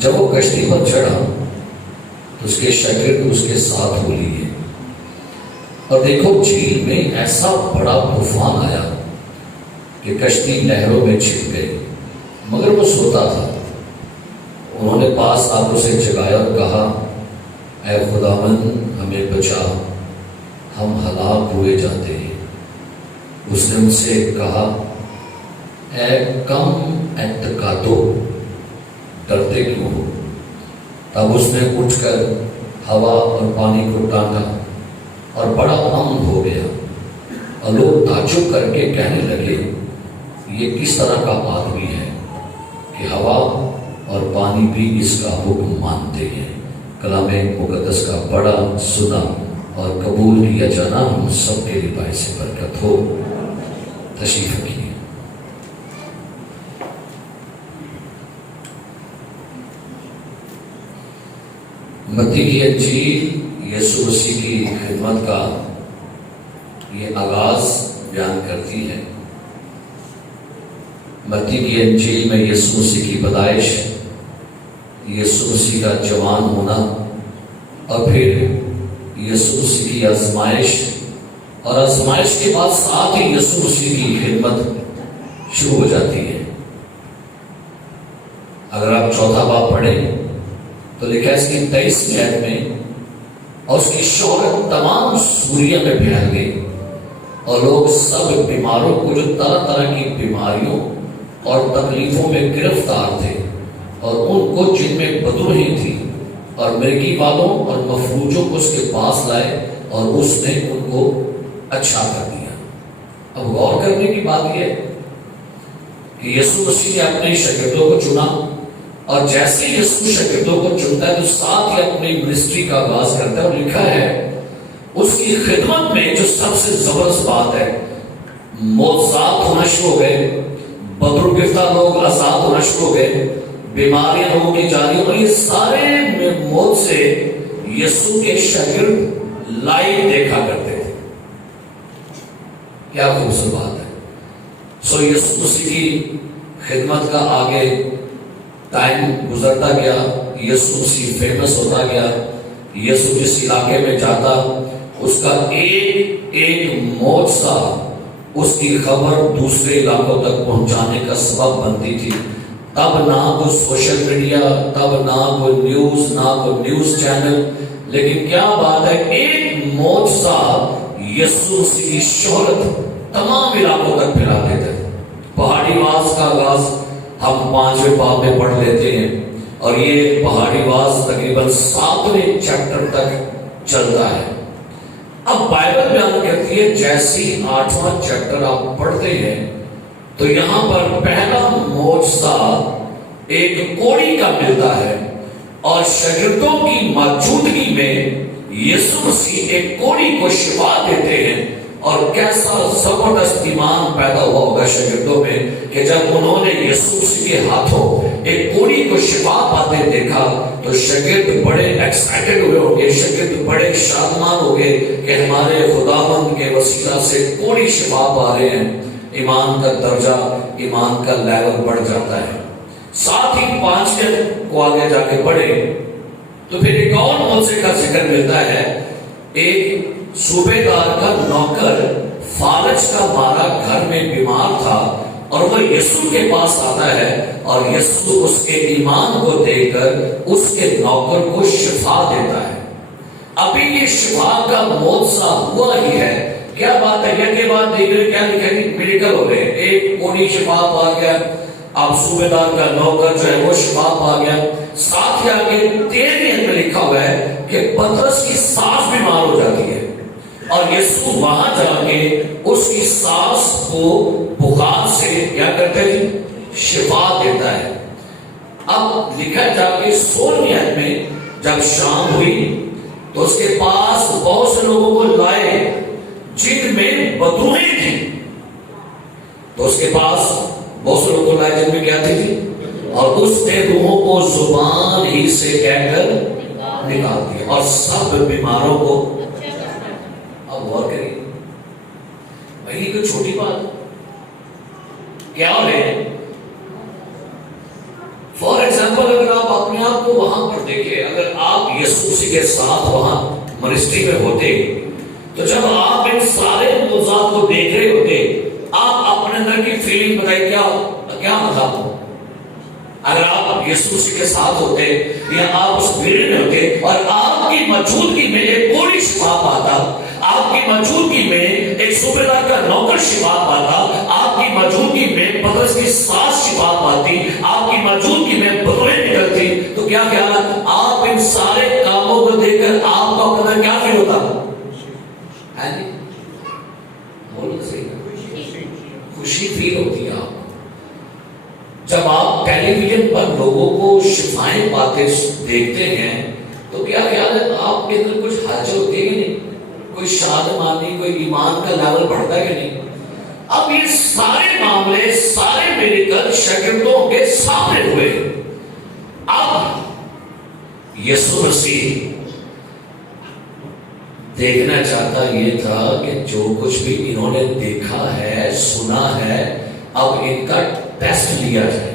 جب وہ کشتی پر چڑھا تو اس کے شاگرد اس کے ساتھ ہو لیے، اور دیکھو جھیل میں ایسا بڑا طوفان آیا کہ کشتی لہروں میں چھپ گئی، مگر وہ سوتا تھا۔ انہوں نے پاس آ کر اسے جگایا اور کہا، اے خداوند ہمیں بچا، ہم ہلاک ہوئے جاتے ہیں۔ اس نے ان سے کہا، اے کم اعتقادو، ڈرتے کیوں ہو؟ تب اس نے اٹھ کر ہوا اور پانی کو ٹانکا اور بڑا امن ہو گیا، اور لوگ تعجب کر کے کہنے لگے، یہ کس طرح کا آدمی ہے کہ ہوا اور پانی بھی اس کا حکم مانتے ہیں۔ کلام مقدس کا بڑا سنا اور قبول کیا جانا ہم سب کے لیے باعث برکت ہو۔ تشریف رکھیے۔ متی کی انجیل یسوع مسیح کی خدمت کا یہ آغاز بیان کرتی ہے۔ متی کی انجیل میں یسوع مسیح کی پیدائش، یسوع مسیح کا جوان ہونا، اور پھر یسوع مسیح کی آزمائش، اور آزمائش کے بعد ساتھ ہی یسوع مسیح کی خدمت شروع ہو جاتی ہے۔ اگر آپ چوتھا باب پڑھیں تو لکھا ہے اس کی 23 عہد میں، اور اس کی شہرت تمام سوریہ میں پھیل گئی، اور لوگ سب بیماروں کو جو طرح طرح کی بیماریوں اور تکلیفوں میں گرفتار تھے، اور ان کو جن میں بدروحی تھی، اور مرگی والوں اور مفلوجوں کو اس کے پاس لائے، اور اس نے ان کو اچھا کر دیا۔ اب غور کرنے کی بات یہ ہے کہ یسوع مسیح نے اپنے شاگردوں کو چنا، اور جیسے یسوع شاگردوں کو چنتا ہے تو ساتھ ہی اپنی منسٹری کا آغاز کرتا ہے، اور لکھا ہے اس کی خدمت میں جو سب سے زبردست بات ہے، معجزات ہونا شروع ہو گئے، بدروں گرفتار لوگ آزاد ہونا شروع ہو گئے، بیماریاں لوگوں کی جاری، اور یہ سارے موت سے یسوع کے شاگرد لائیو دیکھا کرتے تھے۔ کیا خوبصورت بات ہے۔ سو یسوع مسیح کی خدمت کا آگے ٹائم گزرتا گیا، یسوع مسیح فیمس ہوتا گیا، یسوع جس علاقے میں جاتا اس کا ایک ایک معجزہ اس کی خبر دوسرے علاقوں تک پہنچانے کا سبب بنتی تھی۔ تب نہ کوئی سوشل میڈیا، تب نہ کوئی نیوز، نہ کوئی نیوز چینل، لیکن کیا بات ہے، ایک معجزہ یسوع مسیح کی شہرت تمام علاقوں تک پھیلاتے تھے۔ پہاڑی واز کا آغاز ہم 5ویں باب میں پڑھ لیتے ہیں، اور یہ پہاڑی واز تقریباً 7ویں چیپٹر تک چلتا ہے۔ اب بائبل بیان کرتی ہے جیسی 8واں چیپٹر آپ پڑھتے ہیں تو یہاں پر پہلا معجزہ ایک کوڑی کا ملتا ہے، اور شاگردوں کی موجودگی میں یسوع مسیح ایک کوڑی کو شفا دیتے ہیں، اور کیسا زبردست ایمان پیدا ہوا ہوگا شاگردوں میں کہ جب انہوں نے یسوع مسیح کے ہاتھوں ایک کوڑی کو شفا پاتے دیکھا تو شاگرد بڑے ایکسائٹڈ ہوئے ہوں گے، شاگرد بڑے شادمان ہو گئے کہ ہمارے خداوند کے وسیلہ سے کوڑی شفا پا رہے ہیں۔ ایمان کا درجہ، ایمان کا لیول بڑھ جاتا ہے۔ ساتھ ہی 5 کو آگے جا کے پڑھے تو پھر ایک اور معجزے کا ذکر ملتا ہے۔ ایک صوبے دار کا نوکر فالج کا مارا گھر میں بیمار تھا، اور وہ یسوع کے پاس آتا ہے، اور یسوع اس کے ایمان کو دیکھ کر اس کے نوکر کو شفا دیتا ہے۔ ابھی یہ شفا کا معجزہ ہوا ہی ہے، کیا بات ہے، یہ کے بعد دیکھ کیا لکھا ہے، میڈیکل ہو گئے، ایک کوڑی شفا پا گیا، اب صوبے دار کا نوکر جو ہے وہ شفا پا گیا۔ ساتھ ہی آگے 13 میں لکھا ہوا ہے کہ پترس کی سانس بیمار ہو جاتی ہے، اور یسوع وہاں جا کے اس کی سانس کو بخار سے کیا کرتے ہیں، شفا دیتا ہے۔ اب لکھا جا کے 16ویں آیت میں جب شام ہوئی تو اس کے پاس بہت سے لوگوں کو لائے جن میں بدروحی تھی، تو اس کے پاس بہت سے لوگوں کو لائے جن میں کیا تھی، اور اس نے روحوں کو زبان ہی سے کہہ کر نکال دیا، اور سب بیماروں کو۔ اب غور کریے بھائی، یہ کوئی چھوٹی بات کیا ہے؟ فار ایگزامپل اگر آپ اپنے تو وہاں پر دیکھیں، اگر آپ یسوع مسیح کے ساتھ وہاں منسٹری میں ہوتے تو جب آپ ان سارے موضوعات کو دیکھ رہے ہوتے، آپ اپنے اندر کی فیلنگ بتائیے کیا مطلب؟ اگر آپ یسوع مسیح کے ساتھ ہوتے یا آپ اس بھیڑ میں ہوتے اور آپ کی موجودگی میں ایک کوڑی شفا پاتا، آپ کی موجودگی میں ایک صوبیدار کا نوکر شفا پاتا، آپ کی موجودگی میں پطرس کی ساس شفا پاتی، آپ کی موجودگی میں بطوریں نکلتی، تو کیا آپ ان سارے کاموں کو دیکھ کر آپ کو اپنا کیا فیل ہوتا ہے جی؟ بولو صحیح، خوشی فیل ہوتی ہے آپ کو جب آپ ٹیلی ویژن پر لوگوں کو شفائیں پاتے دیکھتے ہیں، تو کیا خیال ہے آپ کے اندر کچھ ہلچل ہوتی ہے کہ نہیں؟ کوئی شادمانی، کوئی ایمان کا لیول بڑھتا ہے کہ نہیں؟ اب یہ سارے معاملے، سارے میریکل شاگردوں کے سامنے ہوئے. اب یسوع مسیح دیکھنا چاہتا یہ تھا کہ جو کچھ بھی انہوں نے دیکھا ہے، سنا ہے، اب ان کا ٹیسٹ لیا جائے.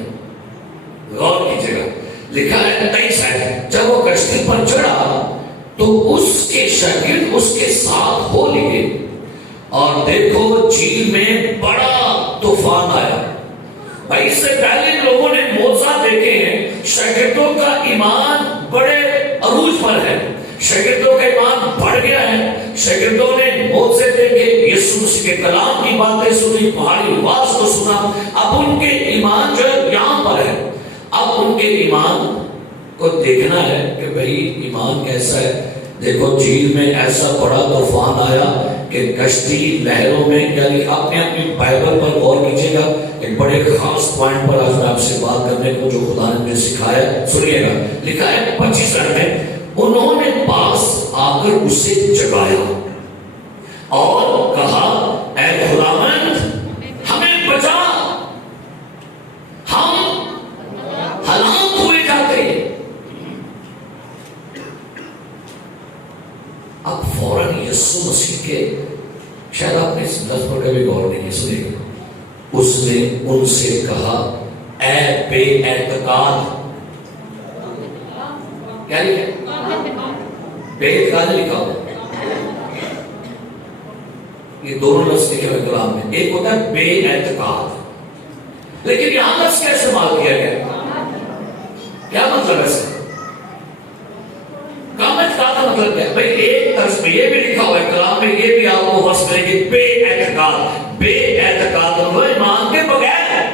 غور کیجیے گا، لکھا ہے 23 ہے، جب وہ کشتی پر چڑھا تو اس کے شاگرد اس کے ساتھ ہو لیے اور دیکھو جھیل میں بڑا طوفان آیا. بھائی اس سے پہلے لوگوں نے معجزہ دیکھے ہیں، شاگردوں کا ایمان بڑے عروج پر ہے، شاگردوں کا ایمان بڑھ گیا ہے، شاگردوں نے معجزے دیکھے، یسوع مسیح کے کلام کی باتیں سنی، پہاڑی آواز کو سنا. اب ان کے ایمان جو ہے یہاں پر ہے. اب ان کے ایمان کو دیکھنا ہے کہ بھئی ایمان کیسا ہے. دیکھو جھیل میں ایسا بڑا طوفان آیا کہ کشتی لہروں میں، یعنی اپنے اپنی بائبل پر غور کیجیے گا. ایک بڑے خاص پوائنٹ پر آج میں آپ سے بات کرنے کو جو خدا نے مجھے سکھایا، سنیے گا. لکھا ہے 25 میں، انہوں نے پاس آ کر اسے جگایا اور کہا، اے خداوند ہمیں بچا، ہم ہلاک ہوئے جاتے ہیں. اب فوراً یسوع مسیح کے، شاید آپ نے اس لفظ پر کبھی غور نہیں سنے گا، اس نے ان سے کہا، اے بے اعتقاد. کیا لکھا؟ بے اعتقاد لکھا ہوا. یہ دونوں لفظ لکھے ہوئے کلام میں، ایک ہوتا ہے بے اعتقاد، لیکن یہاں لفظ کیا استعمال کیا گیا؟ کیا مطلب ہے اس کا؟ کام اعتقاد کا مطلب کیا ہے؟ بھائی ایک طرز میں یہ بھی لکھا ہوا ہے کلام میں، یہ بھی آپ کو وصف کریں گے بے اعتقاد. بے اعتقاد وہ ایمان کے بغیر ہے.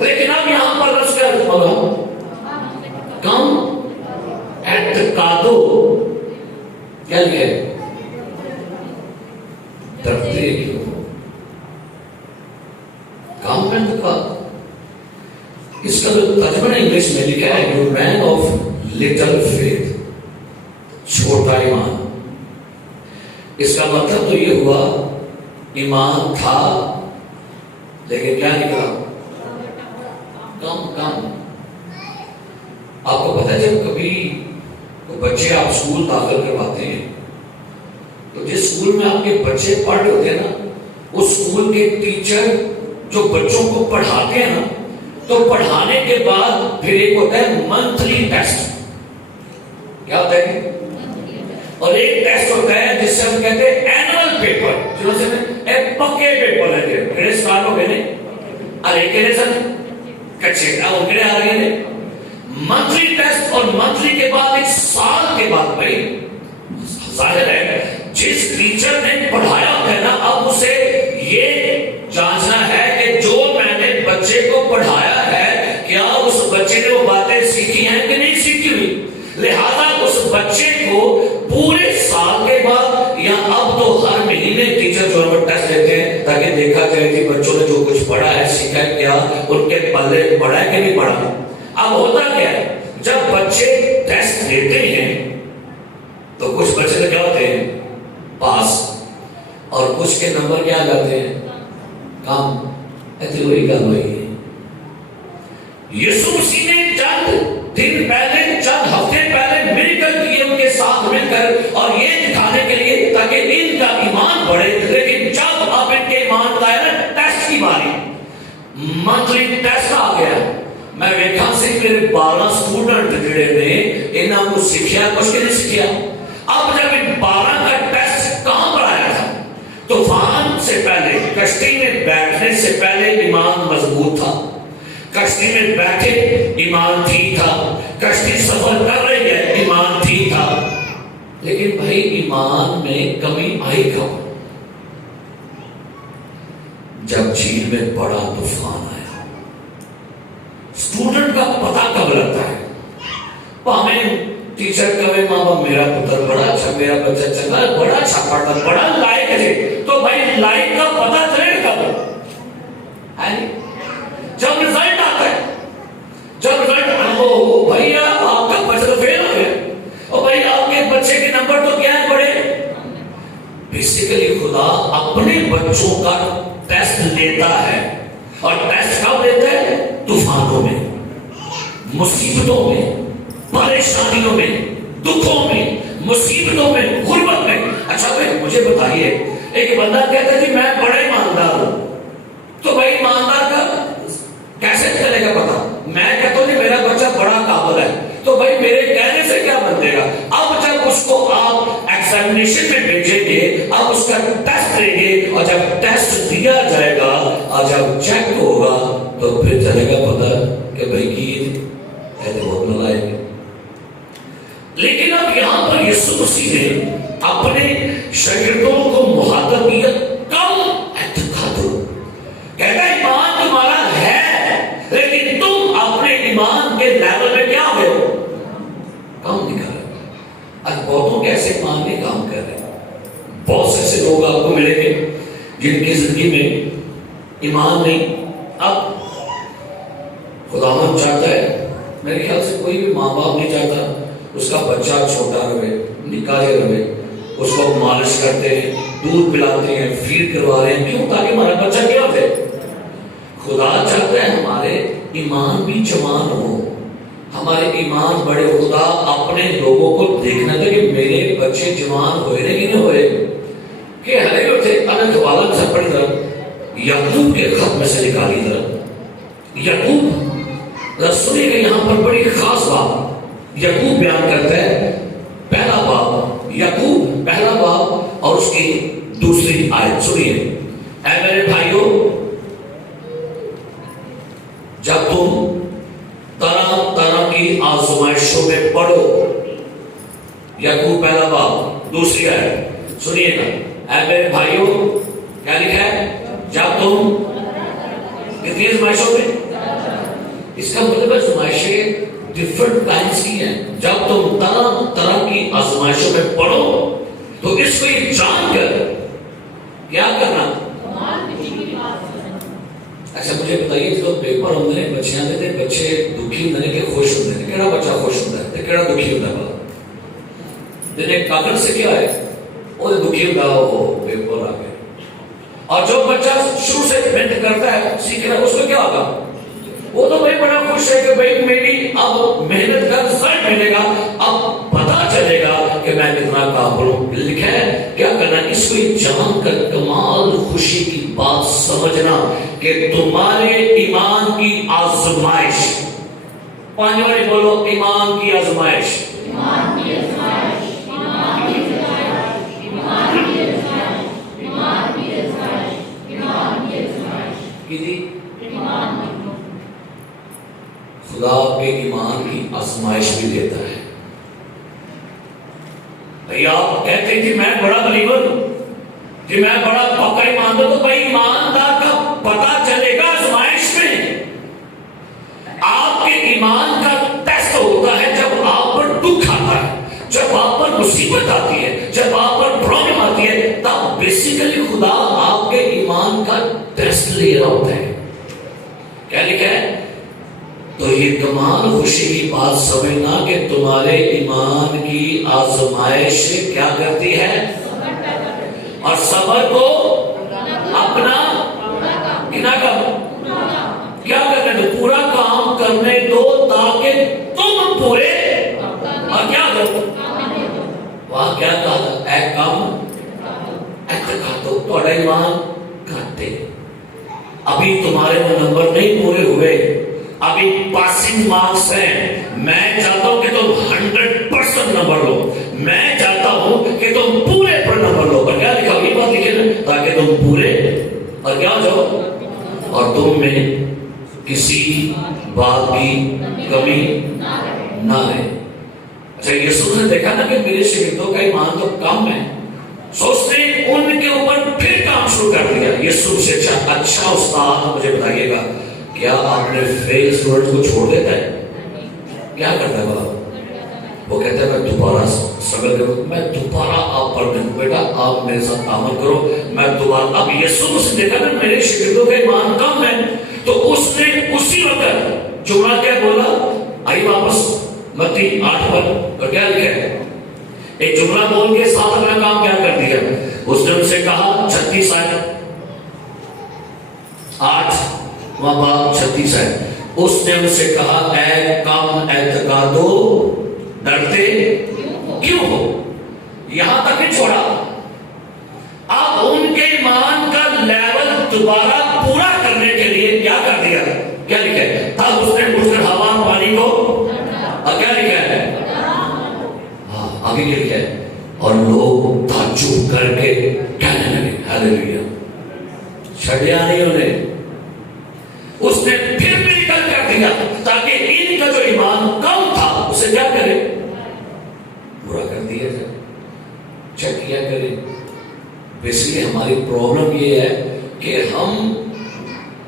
لیکن اب یہاں پر لفظ کیا استعمال ہو؟ کم اعتقادو. کیا لکھا ہے؟ ترتیب کام میں اعتقاد. اس کا جو ترجمہ انگلش میں لکھا ہے you mean of little faith, چھوٹا ایمان. اس کا مطلب تو یہ ہوا ایمان تھا لیکن کیا نکلا؟ کم. آپ کو پتہ ہے جب کبھی بچے آپ اسکول داخل کرواتے ہیں تو جس اسکول میں آپ کے بچے پڑھ رہے ہوتے ہیں نا، اس اسکول کے ٹیچر جو بچوں کو پڑھاتے ہیں نا، تو پڑھانے کے بعد پھر ایک ہوتا ہے منتھلی ٹیسٹ. کیا ہوتا ہے؟ اور ایک ٹیسٹ ہوتا ہے جس سے ہم کہتے ہیں اینول پیپر، جو سے ایک پکے پیپر ہے. میرے سٹارٹ ہو گئے نے، ارے کہنے سر کچھے کا ہو گئے آ رہے ہیں منتھلی ٹیسٹ. اور منتھلی کے بعد ایک سال کے بعد بھائی ظاہر ہے جس ٹیچر نے پڑھایا ہے نا، اب اسے یہ جانچنا ہے کہ جو میں نے بچے کو پڑھایا ہے کیا اس بچے نے وہ باتیں سیکھی ہیں کہ نہیں سیکھی ہوئی. لہذا اس بچے کو پورے سال کے بعد یا اب تو ہر مہینے ٹیچر جو ہے ٹیسٹ لیتے ہیں تاکہ دیکھا جائے کہ بچوں نے جو کچھ پڑھا ہے، سیکھا ہے، کیا ان کے پلے پڑھا ہے کہ نہیں پڑھا. اب ہوتا کیا ہے، جب بچے ٹیسٹ لیتے ہیں تو کچھ بچے کیا ہوتے ہیں؟ پاس، اور کچھ کے نمبر کیا جاتے ہیں؟ کم. ایسے وہی گل ہوئی ہے. یسوع مسیح نے چند دن پہلے، چند ہفتے پہلے میریکل کیے ان کے ساتھ مل کر، اور یہ دکھانے کے لیے تاکہ ان کا ایمان بڑھے. لیکن جب اب ان کے ایمان کا ہے نا ٹیسٹ کی باری، منتھلی ٹیسٹ آ گیا، میں ویکھا سی میرے 12 سٹوڈنٹ جڑے نے نہ کچھ سیکھا، کچھ نہیں سیکھا۔ اب جب ان 12 کا ٹیسٹ کہاں پر آیا تھا؟ طوفان سے پہلے، کشتی میں بیٹھنے سے پہلے ایمان مضبوط تھا، کشتی میں بیٹھے ایمان ٹھیک تھا، کشتی سفر کر رہی ہے ایمان ٹھیک تھا، لیکن بھائی ایمان میں کمی آئی کب؟ جب جھیل میں بڑا طوفان آیا۔ اسٹوڈنٹ کا پتہ کب لگتا ہے؟ ہمیں ٹیچر کہے ماں باپ میرا پتر بڑا اچھا، میرا بچہ چنگا، بڑا اچھا پڑھتا، بڑا لائق ہے، تو بھائی لائق کا پتہ چلے کب؟ جب رزلٹ آتا ہے، جب رزلٹ بھیا آپ کا بچہ تو فیل ہو گیا، اور بھائی آپ کے بچے کے نمبر تو کیا ہے بڑے؟ بیسیکلی خدا اپنے بچوں کا ٹیسٹ لیتا ہے، اور ٹیسٹ کب لیتا ہے؟ طوفانوں میں، مصیبتوں میں، پریشانیوں میں، دکھوں میں، مصیبتوں میں، غربت میں۔ اچھا بھائی مجھے بتائیے، ایک بندہ کہتا ہے کہ میں بڑا ایماندار ہوں، تو بھائی ایماندار کا کیسے چلے گا پتا؟ میں کہتا ہوں کہ میرا بچہ بڑا قابل ہے، تو بھائی میرے کہنے سے کیا بنے گا؟ اب جب اس کو آپ ایگزامینیشن میں بھیجیں گے، اب اس کا ٹیسٹ لیں گے، اور جب ٹیسٹ دیا جائے گا اور جب چیک ہوگا تو پھر چلے گا پتا کہ بھائی کی ایسے بہت نالائق ہے۔ لیکن اب یہاں پر یسوع مسیح نے اپنے شاگردوں کو مخاطبیت کم اعتقاد ہو، کہتا ہے ایمان تمہارا ہے، لیکن تم اپنے ایمان کے لیول میں کیا ہوئے ہو؟ کام نہیں کر رہے۔ آج بہتوں کے ایسے ایمان نہیں کام کر رہے۔ بہت سے ایسے لوگ آپ کو ملیں گے جن کی زندگی میں ایمان نہیں۔ اب خداوند چاہتا ہے، میرے خیال سے کوئی بھی ماں باپ نہیں چاہتا اس کا بچہ چھوٹا رہے، نکالے رہے، اس کو مالش کرتے ہیں، دودھ پلاتے ہیں، فیڈ کروا رہے ہیں، کیوں؟ تاکہ ہمارا بچہ کیا ہو جائے۔ خدا چاہتا ہے ہمارے ایمان بھی جوان ہو، ہمارے ایمان بڑے۔ خدا اپنے لوگوں کو دیکھنا تھا کہ میرے بچے جوان ہوئے کہ نہیں ہوئے، کہ ہرے جو تھے الگ حوالت سے پڑھی طرح یعقوب کے خط میں سے نکالی طرح۔ یعقوب رسولی کے یہاں پر بڑی خاص بات یعقوب بیان کرتا ہے، پہلا باب، یعقوب پہلا باب اور اس کی دوسری آیت سنیے۔ اے میرے بھائیوں، جب تم طرح طرح کی آزمائشوں میں پڑو، یعقوب پہلا باب دوسری آیت سنیے گا۔ اے میرے بھائیوں، کیا لکھا ہے؟ جب تم کتنی آزمائشوں میں، اس کا مطلب آزمائشیں ڈفرنٹ ٹائمز کی ہیں۔ جب تم طرح طرح کی آزمائشوں میں پڑھو تو اس کو یہ جان کر کیا کرنا۔ اچھا مجھے بتائیے، جب پیپر ہوتے ہیں بچے آتے تھے، بچے دکھی ہوتے ہیں کہ خوش ہوتے ہیں؟ کیڑا بچہ خوش ہوتا ہے، کیڑا دکھی ہوتا ہے؟ دن ایک کاغذ سے کیا ہے، وہ دکھی ہوتا ہے، وہ پیپر آ گئے۔ اور جو بچہ شروع سے محنت کرتا ہے، سیکھ رہا ہے، اس کو کیا ہوگا؟ وہ تو بھائی بڑا خوش ہے کہ بھائی میری اب محنت کا رزلٹ ملے گا، اب پتا چلے گا کہ میں کتنا قابل ہوں۔ لکھا ہے کیا کرنا، اس کو جان کر کمال خوشی کی بات سمجھنا کہ تمہارے ایمان کی آزمائش، پانچ بار بولو، ایمان کی آزمائش، ایمان کی آزمائش، ایمان کی آزمائش، ایمان کی آزمائش، ایمان کی آزمائش، ایمان کی آزمائش، ایمان کی خدا آپ کے ایمان کی آزمائش بھی دیتا ہے۔ بھائی آپ کہتے ہیں کہ میں بڑا بلیور ہوں، کہ میں بڑا پکا ایماندار ہوں، تو بھائی ایماندار کا پتا چلے گا آزمائش میں۔ آپ کے ایمان کا ٹیسٹ ہوتا ہے جب آپ پر دکھ آتا ہے، جب آپ پر مصیبت آتی ہے، جب آپ پر پرابلم آتی ہے، تب بیسیکلی خدا آپ کے ایمان کا ٹیسٹ لے رہا ہوتا ہے۔ کیا لکھا ہے؟ تو یہ کمال خوشی کی بات سمجھنا کہ تمہارے ایمان کی آزمائش کیا کرتی ہے، اور صبر کو اپنا کیا کرنے دو، پورا کام کرنے دو، تاکہ تم پورے اور کیا کرو، وہاں کیا کہا، اے کام اعتقاد ہو، تھوڑا ایمان کھاتے، ابھی تمہارے وہ نمبر نہیں پورے ہوئے، ابھی پاسنگ مارکس ہیں، میں چاہتا ہوں کہ تم 100% نمبر لو، میں چاہتا ہوں کہ تم پورے پر نمبر لو۔ اور کیا لکھا یہ بات لکھے نا، تاکہ تم پورے اور کیا ہو جاؤ، اور تم میں کسی بات کی کمی نہ رہے۔ اچھا یسوع نے دیکھا نا کہ میرے شاگردوں کا ایمان تو کم ہے، سو اس نے ان کے اوپر پھر کام شروع کر دیا۔ یسوع سے اچھا استاد مجھے بتائیے گا، کیا آپ نے فیل اسٹوڈنٹ کو چھوڑ دیتا ہے؟ کیا کرتا ہے بابا؟ وہ کہتا ہے میں دوبارہ اسٹرگل کروں، میں دوبارہ آپ پر دوں، بیٹا آپ میرے ساتھ عمل کرو، میں دوبارہ۔ اب یسوع سے دیکھا نا میرے شاگردوں کا ایمان کم ہے، تو اس نے اسی وقت جملہ کیا بولا، آئی واپس متی 8 پر، اور کیا لکھا ہے؟ ایک جملہ بول کے ساتھ اپنا کام کیا کر دیا؟ اس نے ان سے کہا 36 آیت 8 باب 36 ہے، اس نے ان سے کہا اے کم اعتقادو ڈرتے کیوں ہو؟ یہاں تک نہیں چھوڑا، اب ان کے ایمان کا لیول دوبارہ پورا کرنے کے لیے کیا کر دیا؟ کیا لکھا ہے؟ تب اس نے اٹھ کر ہوا پانی کو، اور کیا لکھا ہے؟ ہاں آگے کیا لکھا ہے؟ اور لوگ تعجب کر کے کہنے لگے ہاللیلویا، چھڑیا نہیں انہیں۔ اس نے پھر میریکل کر دیا تاکہ ان کا جو ایمان کم تھا اسے کیا کرے؟ پورا کر دیا جائے، چیک کیا کرے۔ بیسیکلی ہماری پرابلم یہ ہے کہ ہم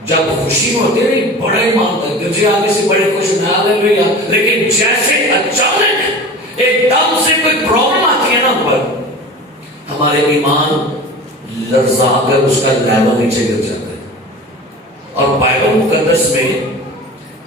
جب خوشی ہوتے ہیں بڑا ایمان تھا، گرجے آگے سے بڑے خوش نہ ہاللیلویا، لیکن جیسے اچانک ایک دم سے کوئی پرابلم آتی ہے نا پر، ہمارے ایمان لرزا کر اس کا لیول نیچے گر جاتا ہے۔ اور بائبل مقدس میں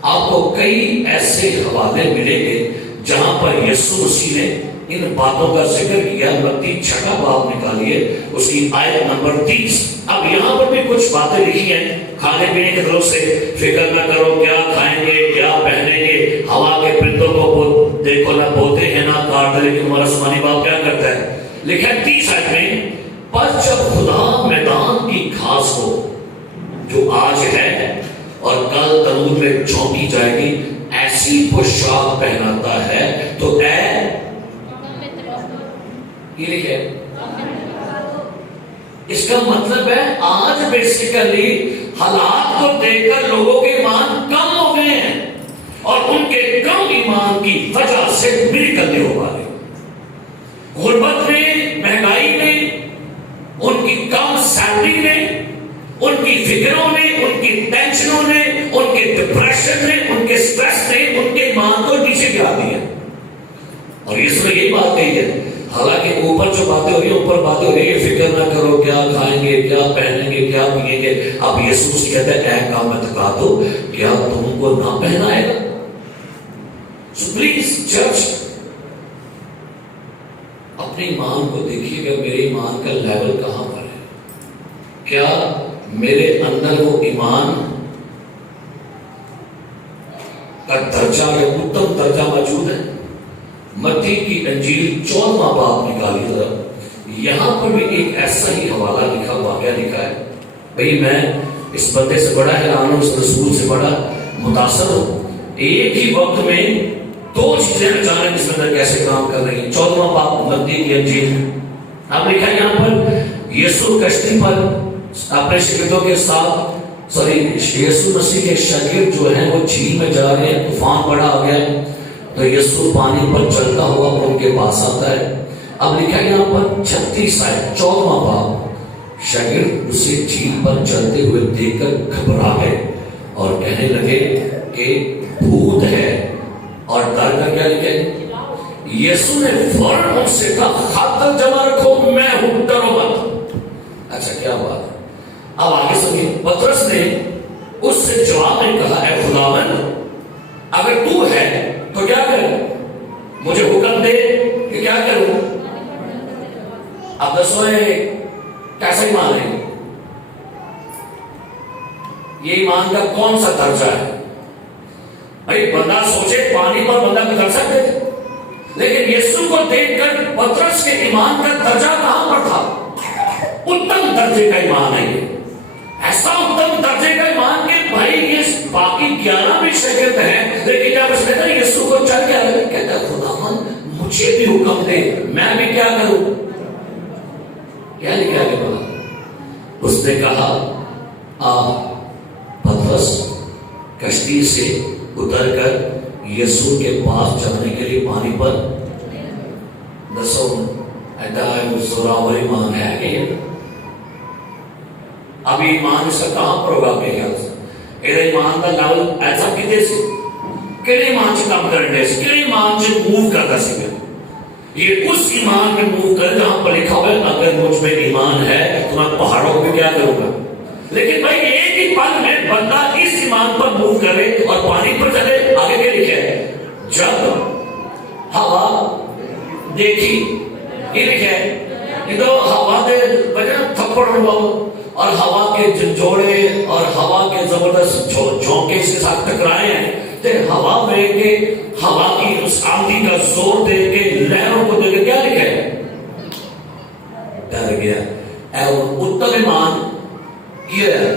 آپ کو کئی ایسے حوالے ملیں گے جہاں پر یسوع مسیح نے ان باتوں کا ذکر کیا۔ متی 6 باب نکالیے، اس کی آیت نمبر 30۔ اب یہاں پر بھی کچھ باتیں لکھی ہیں کھانے پینے کے طرف سے، فکر نہ کرو کیا کھائیں گے کیا پہنیں گے، ہوا کے پرندوں کو دیکھو نہ بوتے ہیں نہ کاٹتے، لیکن ہمارا آسمانی باپ کیا کرتا ہے؟ لکھا ہے 30 آیت میں، پر جب خدا میدان کی گھاس کو جو آج ہے اور کل تنور میں جھونکی جائے گی ایسی پوشاک پہناتا ہے، تو اے یہ لکھے، اس کا مطلب ہے آج بیسیکلی حالات کو دیکھ کر لوگوں کے ایمان کم ہو گئے ہیں، اور ان کے کم ایمان کی وجہ سے میریکل نہیں ہو پا رہے۔ غربت میں، مہنگائی میں، ان کی کم سیلری میں، ان کی فکروں نے، ان کی ٹینشنوں نے، ان کے ڈپریشن نے، ان کے سٹریس نے ان کے ایمان کو نیچے گرا دیا۔ اور اس میں یہی بات کہی ہے، حالانکہ اوپر جو باتیں ہو رہی ہیں، اوپر باتیں ہو رہی ہیں، فکر نہ کرو کیا کھائیں گے کیا پہنیں گے کیا پیئیں گے۔ اب یسوع سے کہتا ہے اے کام اعتقادو، کیا تم کو نہ پہنائے گا؟ سو پلیز چرچ اپنے ایمان کو دیکھیے گا، میرے ایمان کا لیول کہاں پر ہے؟ کیا میرے اندر وہ ایمان کا درجہ یا اتم درجہ موجود ہے؟ متی کی انجیل 14واں باب نکالی ذرا، یہاں پر بھی ایک ایسا ہی حوالہ لکھا، واقعہ لکھا ہے۔ بھئی میں اس بندے سے بڑا حیران ہوں، اس رسول سے بڑا متاثر ہوں، ایک ہی وقت میں 2 چیزیں اچانک اس اندر کیسے کام کر رہی ہیں۔ 14واں باب متی کی انجیل، اب لکھا ہے یہاں پر یسوع کشتی پر اپنے شاگردوں کے ساتھ، یسوع مسیح کے شاگرد جو ہیں وہ جھیل میں جا رہے ہیں، طوفان بڑا آ گیا ہے، تو یسوع پانی پر چلتا ہوا ان کے پاس آتا ہے۔ اب لکھا ہے یہاں پر 36 آیت 14واں باب، شاگرد اسے جھیل پر چلتے ہوئے دیکھ کر گھبرا گئے اور کہنے لگے کہ بھوت ہے، اور ڈر کا کیا لکھا ہے؟ یسوع نے فوراً ان سے کہا خط جمع رکھو، میں ہوں، ڈرو مت۔ اچھا کیا بات ہے؟ اب آگے سنیے، پترس نے اس سے جواب میں کہا اے خداوند اگر تو ہے تو کیا کروں؟ مجھے حکم دے کہ کیا کروں؟ اب دسو کیسا ایمان ہے یہ؟ ایمان کا کون سا درجہ ہے؟ بھائی بندہ سوچے پانی پر بندہ گزر سکتے تھے، لیکن یسوع کو دیکھ کر پترس کے ایمان کا درجہ کہاں پر تھا؟ اتم درجے کا ایمان ہے یہ، ایسا اتم درجے کا ایمان کہ بھائی یہ باقی 11 بھی شاگرد ہیں، لیکن جب اس نے یسوع کو چل گیا کہتا خداوند مجھے بھی حکم دے میں بھی کیا کروں؟ کیا لکھا ہے بولا؟ اس نے کہا پترس کشتی سے اتر کر یسوع کے پاس چلنے کے لیے پانی پر دسو ایڈا زوراور ایمان ہے کہ ابھی ایمان اس کا کہاں پر ہوگا اپنے خیال سے؟ یہ ایمان کا لیول ایسا کتنے سے کہڑے ایمان سے کام کرنے سے کہڑے ایمان سے موو کرتا سی میں یہ اس ایمان میں موو کر جہاں پر لکھا ہوا ہے اگر مجھ میں ایمان ہے تو میں پہاڑوں پہ کیا کروں گا. لیکن بھائی ایک ہی پل میں بندہ اس ایمان پر موو کرے اور پانی پر چلے. آگے کیا لکھا ہے؟ جب ہوا دیکھی یہ لکھا ہے یہ تو ہوا دے وجہ تھپڑ ہوا اور ہوا کے جوڑے اور ہوا کے زبردست جھونکے اس کے ساتھ ٹکرائے ہیں تو ہوا میں کہ ہوا کی اس آندھی کا زور دے کے لہروں کو دے کے کیا لکھا ہے؟ ڈر گیا. اتم ایمان یہ ہے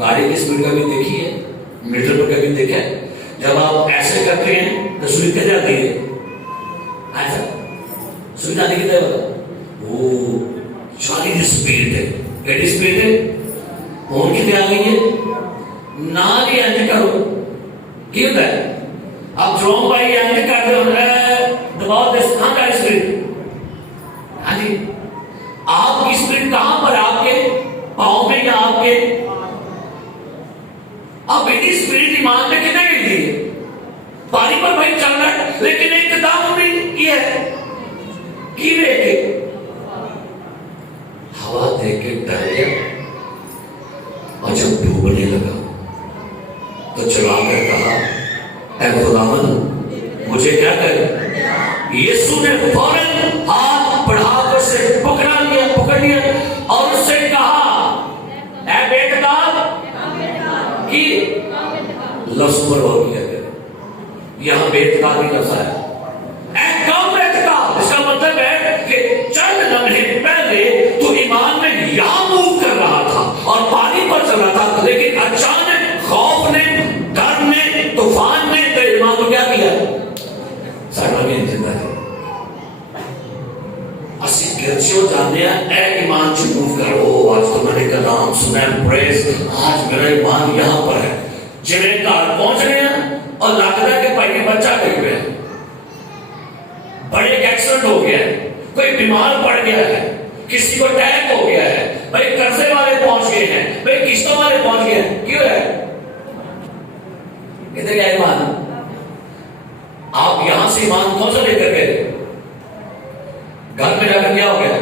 گاڑی کی سپیڈ کبھی دیکھی ہے؟ میٹر پر کبھی دیکھا ہے؟ جب آپ ایسے کرتے ہیں تو سوئی کہہ جاتی ہے ایسا سوئی جاتی کہتے ہیں وہ 40 سپیڈ ہے 80 سپیڈ ہے فون کتنے آ گئی ہے نہ بھی اینج کرو کی ہوتا ہے آپ ڈرون بھائی اینج کرتے ہو دباؤ دس کہاں کا سپیڈ ہاں جی آپ کی سپیڈ کہاں پر آپ کے پاؤں میں یا آپ کے آپ اتنی سپیڈ ایمان میں کتنے گئی تھی پانی پر بھائی چل رہا ہے لیکن ایک کتاب میں یہ ہے کی رہے کہ ہوا دیکھ کے ڈر گیا اور جب ڈوبنے لگا تو چلا کر کہا اے خداوند مجھے کیا کر. یسوع نے فوراً ہاتھ بڑھا کر اسے پکڑ لیا اور اس سے کہا اے بیٹکاب کی لفظ پر غور کیا گیا. یہاں بیٹکاب ہی لفظ آیا اے کم بیٹکاب. اس کا مطلب ہے کہ چند لمحے پہلے تو ایمان میں یہاں موو کر رہا تھا اور پانی پر چل رہا تھا لیکن اچانک خوف نے ڈر نے طوفان نے تو ایمان کو کیا کیا ساڑھا میں زندہ ہے. اسی گرچیوں جاننے ہیں اے ایمان سے موو کرو. آج تو میں نے کلام سنا ہے پریز آج میرا ایمان یہاں پر ہے. جنہیں کار پہنچ رہے ہیں اور لگتا ہے کہ بھائی کے بچہ کہیں پہ ہے بڑے ایکسیڈنٹ ہو گیا ہے کوئی بیمار پڑ گیا ہے کسی کو اٹیک ہو گیا ہے بھائی قرضے والے پہنچ گئے ہیں بھائی قسطوں والے پہنچ گئے ہیں. کیوں ہے کہتے کیا ایمان آپ یہاں سے ایمان کون سا لے کر گئے گھر میں جا کر کیا ہو گیا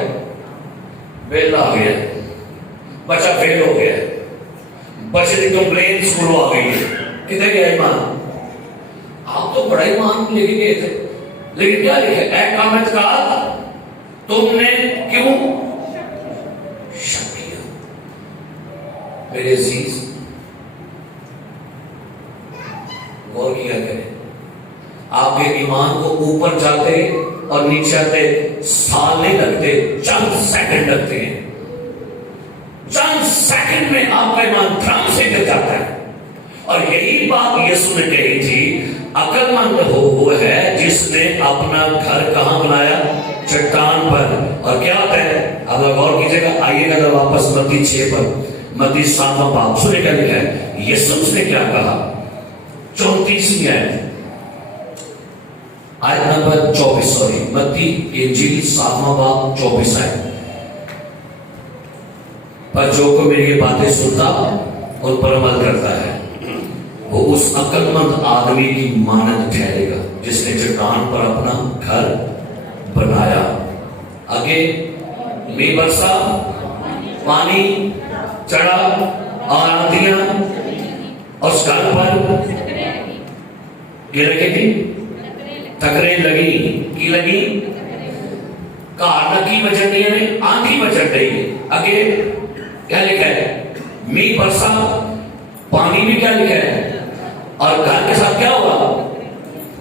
بیل آ گیا بچہ فیل ہو گیا بچے کی کمپلین سکولوں آ گئی ہے. کتنے گیا ایمان آپ تو بڑا ایمان لے کے گئے تھے لیکن کیا لکھے اے کامت کا تم نے کیوں شک کیا. میرے عزیز غور کیا کریں آپ کے ایمان کو اوپر جاتے اور نیچے آتے سال نہیں لگتے چند سیکنڈ لگتے ہیں. چند سیکنڈ میں آپ کا ایمان دھرم سے گر جاتا ہے. اور یہی بات یسوع نے کہی تھی عقل مند وہ ہے جس نے اپنا گھر کہاں بنایا چٹان پر. اور کیا ہوتا ہے اب غور کیجئے گا آئیے گا واپس متی 6 پر متی 7واں باب سنیں کیا لکھا ہے یسوع نے کیا کہا 34ویں آیت نمبر 24 متی انجیل 7واں باب 24 آیت. پر جو کو میری یہ باتیں سنتا ان پر عمل کرتا ہے وہ اس عقل مند آدمی کی مانند ٹھہرے گا جس نے چٹان پر اپنا گھر بنایا. آگے می برسا پانی چڑھا اور آندیاں اس گھر پر یہ لگے تھی ٹکریں لگی کی لگی کار کی بچن ہے آندھی بچن رہی ہے. آگے کیا لکھا ہے می برسا پانی بھی کیا لکھا ہے اور گھر کے ساتھ کیا ہوا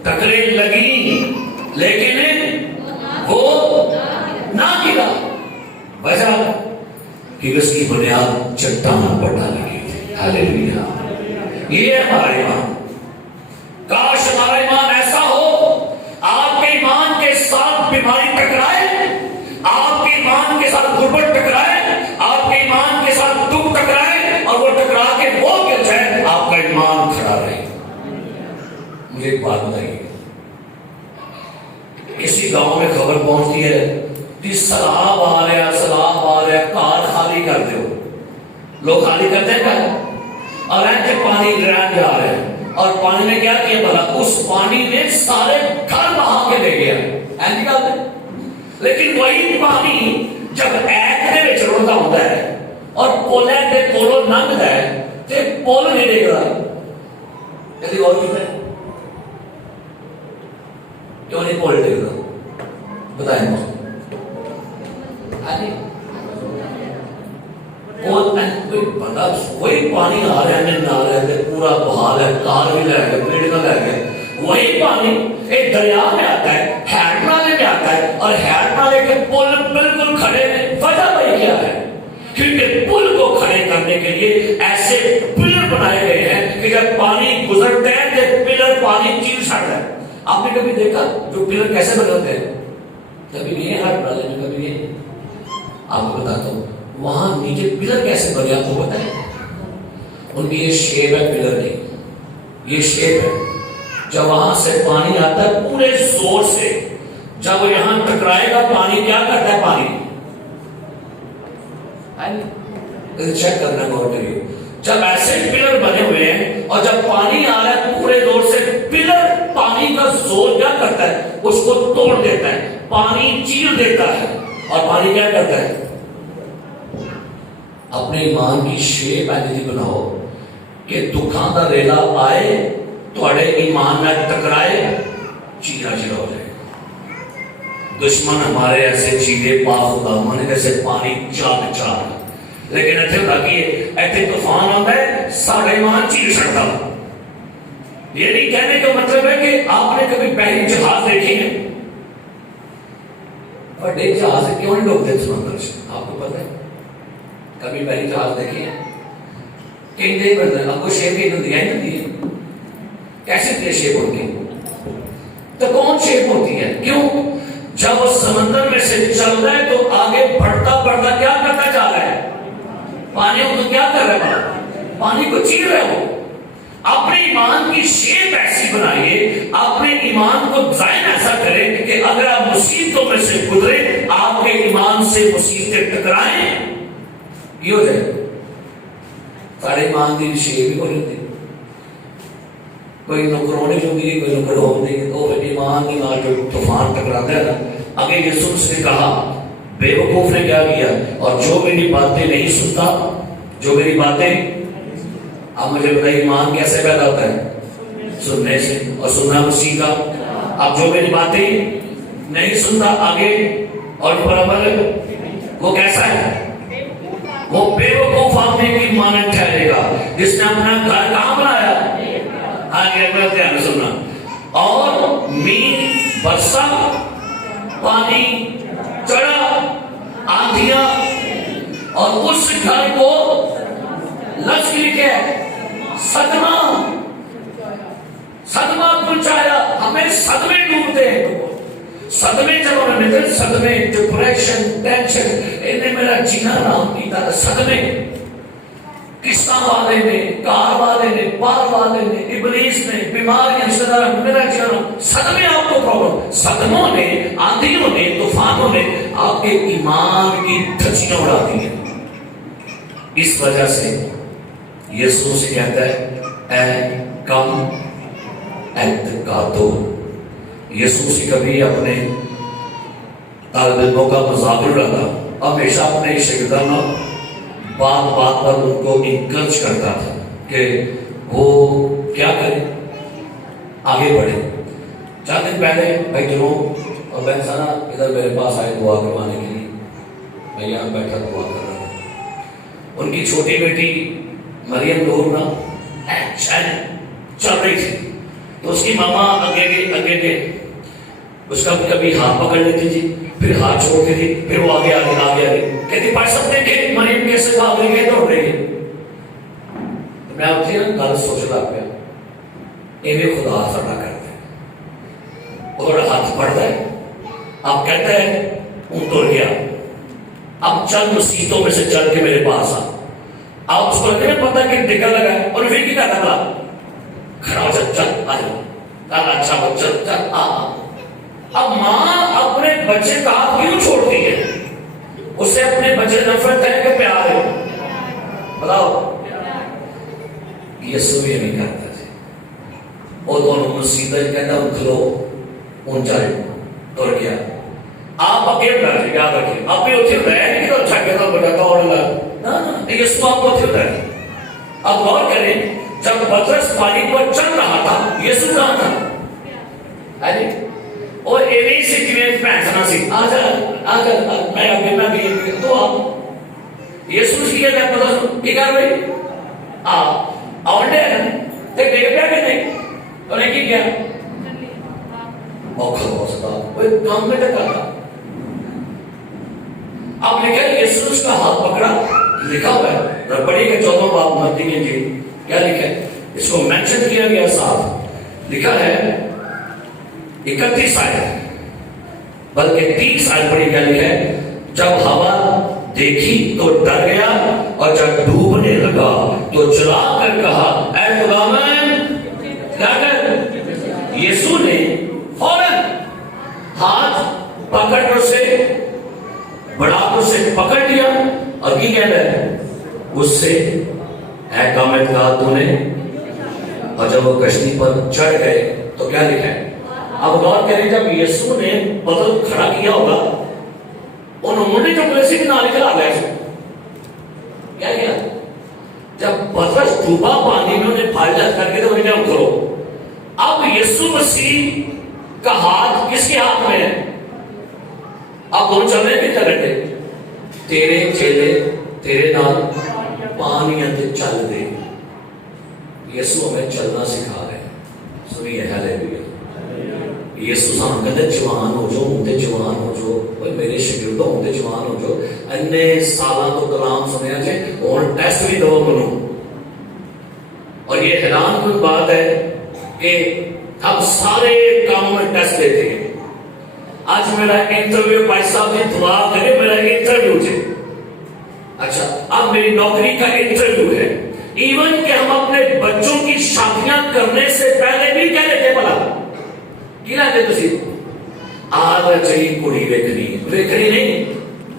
ٹکریں لگی لیکن وہ نہ گرا. وجہ کہ اس کی بنیاد چٹان پر ڈالی گئی تھی. ہاللیلویا. یہ ہے ہمارا ایمان. کاش ہمارا ایمان ایسا ہو. آپ کے ایمان کے ساتھ بیماری ٹکرائے, آپ کے ایمان کے ساتھ غربت ٹکرائے, آپ کے ایمان کے ساتھ دکھ ٹکرائے, اور وہ ٹکرا کے وہ گر جائے, آپ کا ایمان کھڑا رہے. مجھے ایک بات بتائیے, کسی گاؤں میں خبر پہنچتی ہے کہ سیلاب آ رہا ہے, سیلاب آ رہا ہے, کار خالی کر دو. لوگ خالی کرتے ہیں کیا؟ اور ایسے پانی گران جا رہے ہیں, اور پانی نے کیا کیا بھلا؟ اس پانی نے سارے گھر بہا کے لے گیا. ایسی گل ہے. لیکن وہی پانی جب ایک دے وچ رڑتا ہوتا ہے اور پولے دے کولوں لنگدا ہے تے پول نہیں ڈگدا. کدی غور کیتا ہے؟ کیوں نہیں پول ڈگدا؟ بتائیں مجھے. کوئی بندہ وہی پانی آ رہا ہے, نہ آ رہا ہے, پورا بہا ہے, کار بھی لے گئے, پیڑ کا لے گئے. وہی پانی ایک دریا میں آتا ہے, ہیڈ نالے میں آتا ہے, اور ہیڈ نالے کے پل بالکل کھڑے ہیں. وجہ بھائی کیا ہے؟ کیونکہ پل کو کھڑے کرنے کے لیے ایسے پلر بنائے گئے ہیں کہ جب پانی گزرتے ہیں تو پلر پانی چیر سکتا ہے. آپ نے کبھی دیکھا جو پلر کیسے بناتے ہیں؟ کبھی نہیں ہے ہیڈ نالے میں, کبھی نہیں. آپ کو بتاتا ہوں وہاں نیچے پلر کیسے بنے, آپ کو بتائیں. ان کی یہ شیپ ہے, پلر نہیں, یہ شیپ ہے. جب وہاں سے پانی آتا ہے پورے زور سے, جب یہاں ٹکرائے گا پانی کیا کرتا ہے؟ پانی چیک کرنا, غور کریے. جب ایسے پلر بنے ہوئے ہیں اور جب پانی آ رہا ہے پورے زور سے, پلر پانی کا زور کیا کرتا ہے؟ اس کو توڑ دیتا ہے, پانی چیر دیتا ہے. اور پانی کیا کرتا ہے؟ اپنے ایمان کی شیپ ایسی بناؤ کہ دکھاں دا ریلا آئے تھوڑے ایمان میں ٹکرائے, چیرا چیرا ہو جائے. دشمن ہمارے ایسے چیرے پا خدا مانے جیسے پانی چال چال. لیکن ایتھے تاکہ ایتھے طوفان آتا ہے سارے ایمان چیر سکتا. یہ نہیں کہنے کا مطلب ہے کہ آپ نے کبھی پہلی جہاز دیکھی ہے؟ بڑے جہاز کیوں نہیں ڈوبتے سمندر سے؟ آپ کو پتہ ہے؟ کبھی پہلی جہاز دیکھی ہے؟ کہیں دے بندر آپ کو شیپ ہی نہیں ہوتی ہے. کیسے شیپ ہوتی ہے؟ تو کون شیپ ہوتی ہے؟ کیوں؟ جب وہ سمندر میں سے چل رہا ہے تو آگے بڑھتا بڑھتا کیا کرتا جا رہا ہے؟ پانی کو کیا کر رہا ہے؟ پانی کو چیر رہے ہو. اپنے ایمان کی شیپ ایسی بنائیے, اپنے ایمان کو ڈیزائن ایسا کریں کہ اگر آپ مصیبتوں میں سے گزرے, آپ کے ایمان سے مصیبتیں ٹکرائیں, یہ ہو جائے. سارے ایمان کی شیپ ہی ہو جاتی. کوئی نکروں نہیں چونگی, کوئی نکر ہو نہیں, تو پھر ایمان کی ماں جو طوفان ٹکراتا ہے نا. آگے یسوع نے کہا بے وقوف نے کیا کیا, اور جو میری باتیں نہیں سنتا, جو میری باتیں. اب مجھے بتائیے ایمان کیسے پیدا ہوتا ہے؟ سننے سے, اور سننا مسیح کا. اب جو میری باتیں نہیں سنتا آگے اور برابر وہ کیسا ہے؟ وہ بے وقوف آدمی کی مانند ٹھہرے گا جس نے اپنا گھر کہاں بنایا؟ آگے اگر دھیان سننا. اور مین برسا, پانی چڑھا, آندھیاں, اور اس گھر کو لفظ لکھے صدمہ, صدمہ پہنچایا. ہمیں صدمے ڈوبتے ہیں. صدمے جب ہمیں ملتے, صدمے, ڈپریشن, ٹینشن, انہیں میرا جینا نام کیتا. صدمے قسطاں والے نے, کار والے نے, بار والے نے, ابلیس نے, بیماریاں, رشتہ دار, میرا جینا. صدمے آپ کو پرابلم, صدموں نے, آندھیوں نے, طوفانوں نے آپ کے ایمان کی دھجیاں اڑا دی ہیں. اس وجہ سے یسوع سے کہتا ہے اے کم اعتقادو. یسوع سے کبھی اپنے طالب علموں کا مذاق اڑاتا, ہمیشہ اپنے شاگردانوں بات بات پر ان کو انکرج کرتا تھا کہ وہ کیا کریں, آگے بڑھیں. چند دن پہلے بھائی جنوب اور بہن سنا ادھر میرے پاس آئے دعا کروانے کے لیے. میں یہاں بیٹھا دعا کر رہا تھا. ان کی چھوٹی بیٹی مریم نور نا چل رہی تھی, تو اس کی ماما آگے گئے اس کا کبھی ہاتھ پکڑ لیتی تھی، پھر ہاتھ چھوڑتی تھی، پھر وہ آگے آگے آگے آگے کہتی بھائی صاحب دیکھیں مریم کیسے بھاگ رہی ہے، دوڑ رہی ہے۔ میں آپ سے گل سوچ رہا پیا، ایویں خدا ساڈا کرتا ہے، اور ہاتھ پڑتا ہے، آپ کہتا ہے اون ٹر گیا، اب چند مسیحتوں میں سے چل کے میرے پاس آ، آپ اس کو نہیں پتا کہ ٹکا لگا ہے، اور پھر کیا کرتا کھڑا ہو چل چل آ جاؤ، اچھا بچہ چل آ۔ اب ماں اپنے بچے کا ہاتھ کیوں چھوڑتی ہے؟ اسے اپنے بچے نفرت ہے کہ پیار ہے؟ بتاؤ۔ یسوع یہ نہیں کرتا تھا، وہ دونوں مصیبت کہتا کھلو اون چل ٹر گیا، آپ اگے بڑھ یاد رکھیں، آپ بھی اتنے رہ نہیں تو اچھا کہتا بڑا دوڑ لگا، یسوع آپ کو اتنے رہ۔ اب غور کریں، جب پترس پانی پر چل رہا تھا یسوع کہاں تھا؟ اور ایویں سی جویں پھینسنا سی، آ جا میں آگے نہ بھی تو آپ یسوع کی کہتا ہے پترس کی کر رہی آؤنڈے ہیں تے دیکھ پیا کہ نہیں، انہیں کی کیا اوکھا ہو سکتا وہ کام میں ٹکا۔ اب لکھا ہے یسوع اس کا ہاتھ پکڑا، لکھا ہوا ہے پڑھیے کہ 14 باب مرتی کے جی کیا لکھا ہے، اس کو مینشن کیا گیا ساتھ، لکھا ہے 31 آیت بلکہ 30 آیت پڑھی کیا لکھا ہے، جب ہوا دیکھی تو ڈر گیا اور جب ڈوبنے لگا تو چلا کر کہا اے خداوند کیا کر۔ یسوع نے فوراً ہاتھ پکڑ کر اسے بڑا کر اسے پکڑ لیا اور کی کہہ رہا ہے اس سے اے کامت کہا تو نے، اور جب وہ کشتی پر چڑھ گئے تو کیا لکھا ہے۔ اب غور کریں، جب یسوع نے بدل کھڑا کیا ہوگا انہوں نے جو پلیسی کی نالی کھلا گیا کیا کیا، جب پترس ڈوبا پانی میں انہیں پھاجت کر کے تو انہیں کیا کرو۔ اب یسوع مسیح کا ہاتھ کس کے ہاتھ میں ہے؟ اب دونوں چل رہے کتنا گھنٹے، تیرے چیلے تیرے نال پانی اندر چل دے، یسوع ہمیں چلنا سکھا رہے ہیں، سنیے ہیلیلویا۔ یسوع سان کہتے جوان ہو جو، ہوندے جوان ہو جو، اوے میرے شاگردوں ہوندے جوان ہو جو، انے سالاں تو کلام سنیا جے ہن ٹیسٹ بھی دو منو۔ اور یہ حیران کن بات ہے کہ ہم سارے کاموں میں ٹیسٹ لیتے ہیں۔ آج میرا انٹرویو بھائی صاحب نے دعا کرے میرا انٹرویو تھے، اچھا اب میری نوکری کا انٹرویو ہے، ایون کہ ہم اپنے بچوں کی شادیاں کرنے سے پہلے بھی کیا لیتے بلا کی لاتے تسی آج چاہیے کڑی ویکھنی نہیں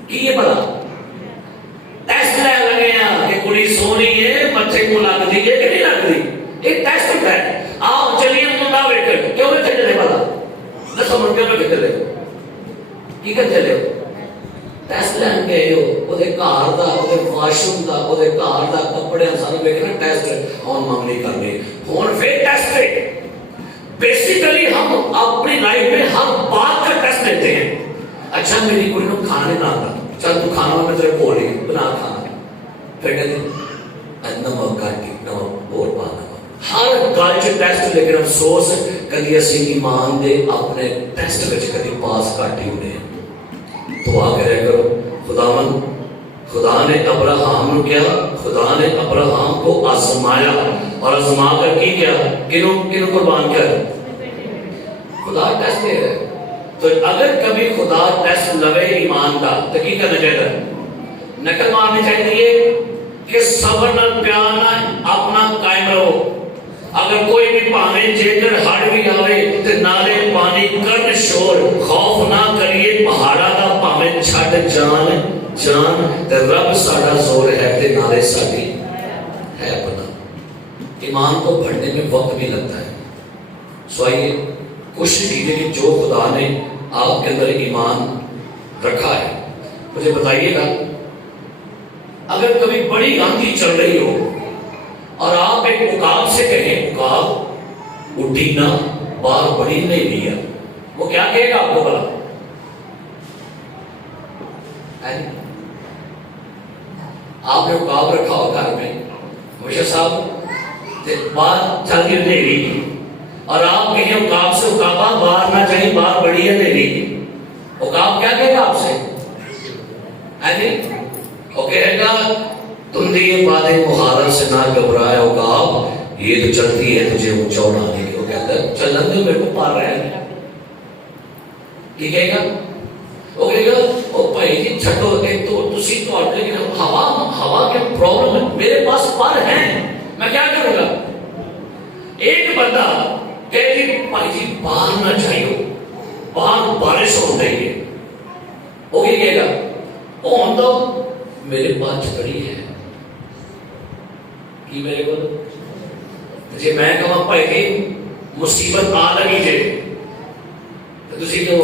کی یہ بلا ٹیسٹ لے لگے ہیں کہ کڑی سونی ہے متھے کو لگ دی ہے کہ نہیں لگ دی، ایک ٹیسٹ ہوتا ہے۔ آؤ چلیے منڈا ویکھ کیوں نہیں چلے بلا دسو منڈے میں کتنے کی کہ چلے ٹیسٹ لین گئے ہو، وہ دے گھر دا وہ دے واش روم دا وہ دے گھر دا کپڑے سارے ویکھنا ٹیسٹ ہن منگنی کرنی ہن پھر ٹیسٹ ہے۔ بیسیکلی ہم اپنی لائف میں ہر بات کا ٹیسٹ لیتے ہیں۔ اچھا میری کوئی نو کھانے نہ آتا، چل تو کھانا میں تیرے کول ہی بنا کھانا، پھر کہتے نمک کاٹی نمک اور پانا، ہر گل چ ٹیسٹ۔ لیکن افسوس کدی اسی ایمان دے اپنے ٹیسٹ وچ کدی پاس کاٹی ہونے۔ دعا کرے کرو خداوند، خدا نے ابراہم کیا، خدا نے ابراہم کو آزمایا اور آزما کر کی کیا کنوں قربان کیا، خدا ٹیسٹ دے رہے۔ تو اگر کبھی خدا ٹیسٹ لوے ایمان کا تو کی کرنا چاہیے، نقل مارنی چاہیے کہ صبر نال پیار نال اپنا قائم رہو۔ اگر کوئی بھی پاویں جے کر ہڑ بھی آوے تے نالے پانی کرن شور، خوف نہ کریے پہاڑاں دا پاویں چھڈ جان تے رب ساڈا زور ہے تے نالے ساڈی ہے پتہ۔ ایمان کو بڑھنے میں وقت بھی لگتا ہے، سو آئیے کوشش کیجیے کہ جو خدا نے آپ کے اندر ایمان رکھا ہے مجھے بتائیے گا۔ اگر کبھی بڑی آندھی چل رہی ہو اور آپ ایک عقاب سے کہیں عقاب اٹھی نہ باہر بڑی نہیں لیا، وہ کیا کہے گا آپ کو بلا؟ آپ نے عقاب رکھا ہو گھر میں، مشر صاحب باہر چل کے لے لی اور آپ کہیں گے عقاب سے, عقابہ باہر نہ جائیں, باہر بڑی ہے تیری. عقاب کیا کہے گا آپ سے؟ وہ کہے گا تم نے یہ باتیں مہارت سے نہ گھبرائے عقاب, یہ تو چلتی ہے تجھے اونچا اڑانے کی. وہ کہتا ہے چلن دے, میرے کو پار رہے ہیں. کی کہے گا؟ وہ کہے گا او بھائی جی چھٹو, ایک تو تسی تو لیکن ہوا کے پرابلم ہے, میرے پاس پر ہیں, میں کیا کروں گا؟ ایک بندہ کہے جی بھائی جی باہر نہ جائیو, باہر بارش ہو رہی ہے. وہ کیا کہے گا؟ وہ ہم تو میرے پاس چھپڑی ہے کی میرے کو جی میں کہا بھائی جی مصیبت آ لگی جے تو تسی کہ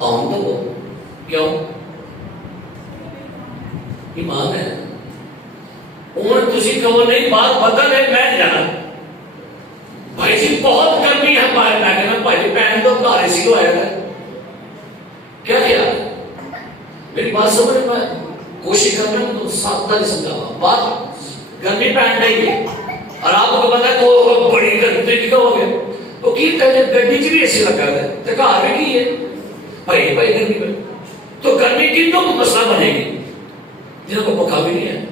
آؤں تو کیوں ایمان ہے اور تسی کہو نہیں بات بدل ہے, میں نہیں جانا. بھائی جی بہت گرمی ہے باہر, میں کہنا بھائی جی پہن تو گھر اسی کو آیا ہے. کیا کیا میری بات سمجھ, میں کوشش کر رہا ہوں تو ساتھ تک سمجھا. بات گرمی پہن رہی ہے اور آپ کو پتا ہے تو بڑی گرمی کیوں ہو گئے, وہ کی پہلے گڈی چ بھی ایسی لگا ہے تو گھر میں کی ہے بھائی بھائی گرمی پہ, تو گرمی کی تو مسئلہ بنے گی جنہوں کو پکا بھی نہیں ہے.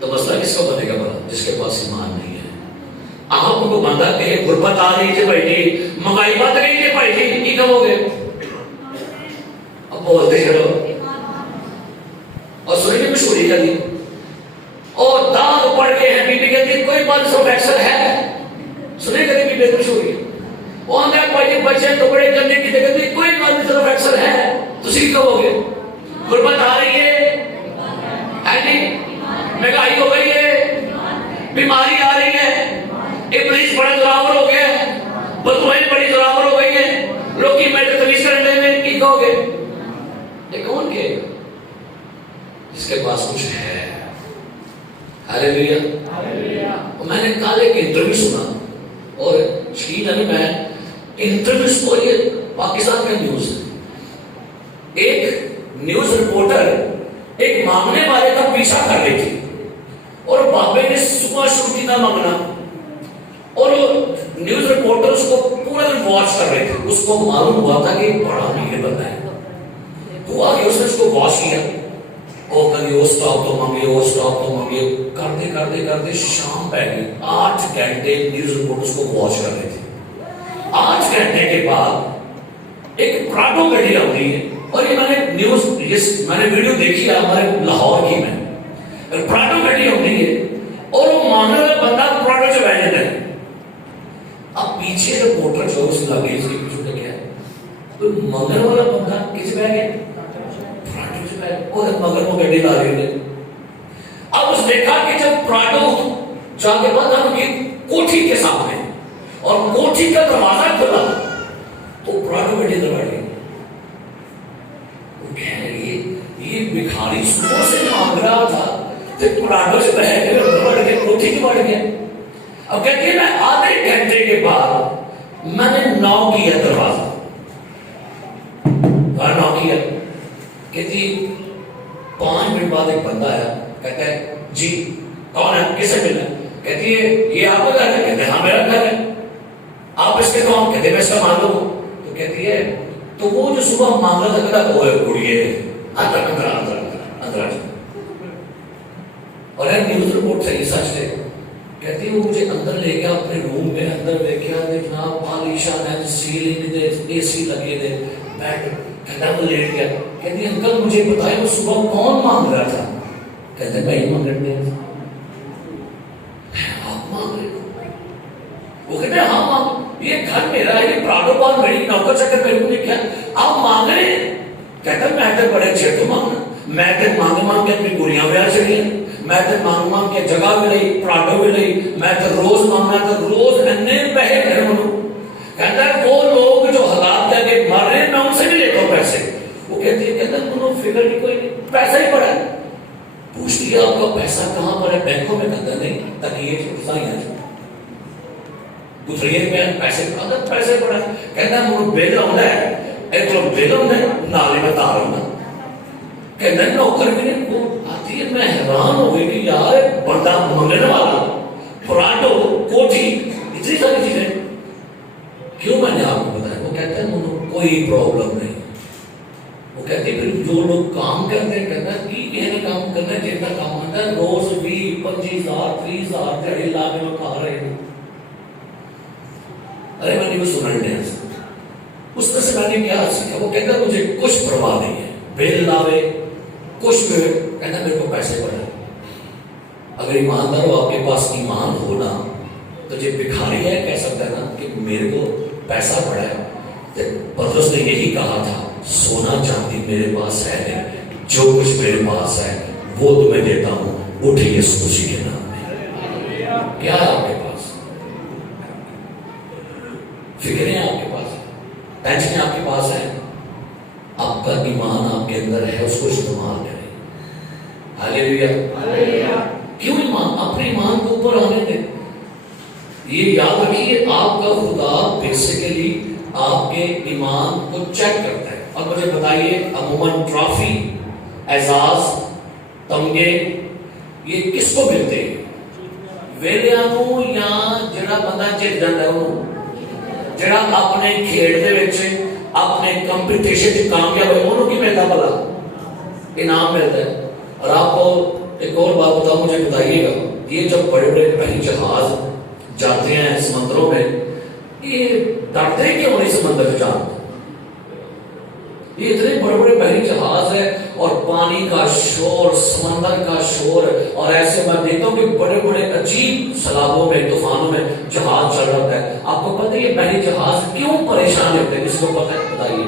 تو مسئلہ کس کو بنے گا بڑا؟ جس کے پاس ایمان نہیں ہے. آپ کو بندہ کہ غربت آ رہی ہے بھائی جی, مہنگائی بڑھ رہی ہے بھائی جی, کی کہو گے؟ اب بولتے چلو اور سنیں گے مشہوری کا دی اور داغ پڑ کے ہیں, بی بی کہتی ہے کوئی بات سو ایکسل ہے, سنیں گے بی بی مشہوری وہ آنگا بھائی جی بچے ٹکڑے کرنے کی کہتی کوئی بات نہیں سو ایکسل ہے, تسی کہو گے غربت آ رہی ہے نہیں, مہنگائی ہو گئی ہے, بیماری آ رہی ہے, ابلیس بڑا زوراور ہو گیا ہے, بدوائیں بڑی زوراور ہو گئی ہیں, لوگ کی میں تمیز کرنے میں کی کہو گے؟ یہ کون کہے گا؟ جس کے پاس کچھ ہے. ہاللیلویا. میں نے کل ایک انٹرویو سنا اور یقین نہیں, میں انٹرویو کو یہ پاکستان کا نیوز ہے. ایک نیوز رپورٹر ایک مانگنے والے کا پیچھا کر رہی تھی اور بابے نے صبح شروع کی نہ مانگنا اور نیوز رپورٹر اس کو پورا دن واچ کر رہے تھے. اس کو معلوم ہوا تھا کہ بڑا نیچے بندہ ہے, تو آگے اس نے اس کو واچ کیا, وہ کبھی وہ سٹاپ تو مانگے, وہ سٹاپ تو مانگے, کرتے کرتے کرتے شام پہ گئی. 8 گھنٹے نیوز رپورٹر اس کو واچ کر رہے تھے. 8 گھنٹے کے بعد ایک پراڈو گاڑی آتی ہے اور یہ میں نے نیوز میں نے ویڈیو دیکھی ہے ہمارے لاہور کی میں, پراڈو گاڑی ہوتی ہے اور وہ مانگنے والا بندہ پراڈو سے بیٹھے ہے. اب پیچھے رپورٹر جو اس لگے اس کے پیچھے کیا ہے, تو مانگنے والا بندہ کس بیٹھ گیا پراڈو سے بیٹھ, اور مگر وہ گاڑی لا رہی ہے. اب اس دیکھا کہ جب پراڈو جا کے بعد ہم کی کوٹھی کے سامنے اور کوٹھی کا دروازہ کھلا تو پراڈو گاڑی اندر بیٹھ گئی. یہ بھکاری صبح سے مانگ رہا تھا تو پراڈو سے بیٹھ کے بڑھ کے کوٹھی کی بڑھ گیا. اب کہتی ہے میں آدھے گھنٹے کے بعد میں نے نو کیا دروازہ, نو کیا, کہتی 5 منٹ بعد ایک بندہ آیا, کہتا ہے جی کون ہے, کس سے ملنا؟ کہتی ہے یہ آپ کا گھر ہے؟ کہتے ہیں ہاں میرا گھر ہے. آپ اس کے کون؟ کہتے ہیں میں اس کا مان لوں. تو کہتی ہے تو وہ جو صبح مانگا تھا کہتا وہ ہے کڑیے اندر اندر اندر اندر اور ایک نیوز رپورٹ سے یہ سچ ہے. کہتی ہے وہ مجھے اندر لے گیا اپنے روم میں, اندر لے گیا جناب عالیشان ہے, سیلنگ دے, اے سی لگے دے, بیڈ, کہتا وہ لیٹ گیا. کہتی ہے انکل مجھے بتائیں وہ صبح کون مانگ رہا تھا؟ کہتے ہیں بھائی مانگ رہے ہیں. آپ مانگ رہے ہو؟ وہ کہتے ہیں ہاں مانگ, یہ گھر میرا ہے, یہ پراڈو پان میری نوکر چکر میرے کو نہیں کیا, آپ مانگ رہے ہیں. کہتا ہے میں تو بڑے چیر تو مانگنا, میں تو مانگ مانگ کے اپنی گولیاں بھی آ چڑی ہیں, میں تو مانگ مانگ کے جگہ بھی لئی, پراڈو بھی لئی, میں تو روز مانگنا تو روز انے پیسے میرے منو. کہتا ہے وہ لوگ جو حالات جا کے مر رہے ہیں میں ان سے بھی لیتا ہوں پیسے. وہ کہتی ہے کہتا ہے انہوں فکر نہیں کوئی نہیں, پیسہ ہی پڑا ہے. پوچھتی ہے آپ کا پیسہ کہاں پر ہے؟ بینکوں میں. کہتا نہیں تاکہ یہ چھوٹا ہی ہے دوسرے میں پیسے پیسے پڑا. کہتا ہے مجھے بل آنا ہے, ایک تو بل آنا ہے, نالے میں تار ہونا. کہتا ہے نوکر بھی نہیں وہ آتی ہے. میں حیران ہو گئی کہ یار بندہ منگنے والا پراڈو کوٹھی کوئی پرابلم نہیں. وہ کہتے ہیں پھر جو لوگ کام کرتے ہیں کہتا ہے کہ یہ کام کرنا ہے جن کا کام ہوتا ہے روز 20-25,000 30,000 دیڑھی لانے میں کھا رہے ہیں. ارے میں نے وہ سنا نہیں. اس طرح سے میں نے کیا سیکھا. وہ کہتا ہے مجھے کچھ پرواہ نہیں ہے, بیل لاوے کچھ بھی کہنا میرے کو پیسے پڑے. اگر ایماندار ہو آپ کے پاس ایمان ہونا تو جو بھکاری ہے کہہ سکتا ہے نا کہ میرے کو پیسہ پڑا ہے. پترس نے یہی کہا تھا سونا چاندی میرے پاس ہے نہیں, جو کچھ میرے پاس ہے وہ تمہیں دیتا ہوں, اٹھے یسوع مسیح کے نام میں. کیا ہے آپ کے پاس؟ فکریں آپ کے پاس, ٹینشن آپ کے پاس ہے. آپ کا ایمان آپ کے اندر ہے, اس کو استعمال کریں. ہاللیلویا. کیوں ایمان؟ اپنے ایمان کو اوپر آنے دیں. یہ یاد رکھیے آپ کا خدا بیسیکلی آپ کے ایمان کو چیک کرتا ہے. اور مجھے بتائیے عموماً ٹرافی, اعزاز, تمغے یہ کس کو ملتے ہیں؟ ویلیاں نو یا جڑا بندہ جیت جاندا ہے وہ جڑا اپنے کھیڈ دے وچ اپنے کمپٹیشن وچ کامیاب ہوئے انہوں کی ملتا بھلا انعام ملتا ہے. اور آپ کو ایک اور بات بتاؤں, مجھے بتائیے گا یہ جب بڑے بڑے بحری جہاز جاتے ہیں سمندروں میں, یہ ڈرتے کیوں نہیں سمندر میں جاتے؟ یہ اتنے بڑے بڑے بحری جہاز ہے اور پانی کا شور, سمندر کا شور, اور ایسے میں دیکھتا ہوں کہ بڑے بڑے عجیب سیلابوں میں, طوفانوں میں جہاز چل رہا ہے. آپ کو پتہ ہے یہ بحری جہاز کیوں پریشان ہوتے ہیں؟ کس کو پتہ ہے بتائیے.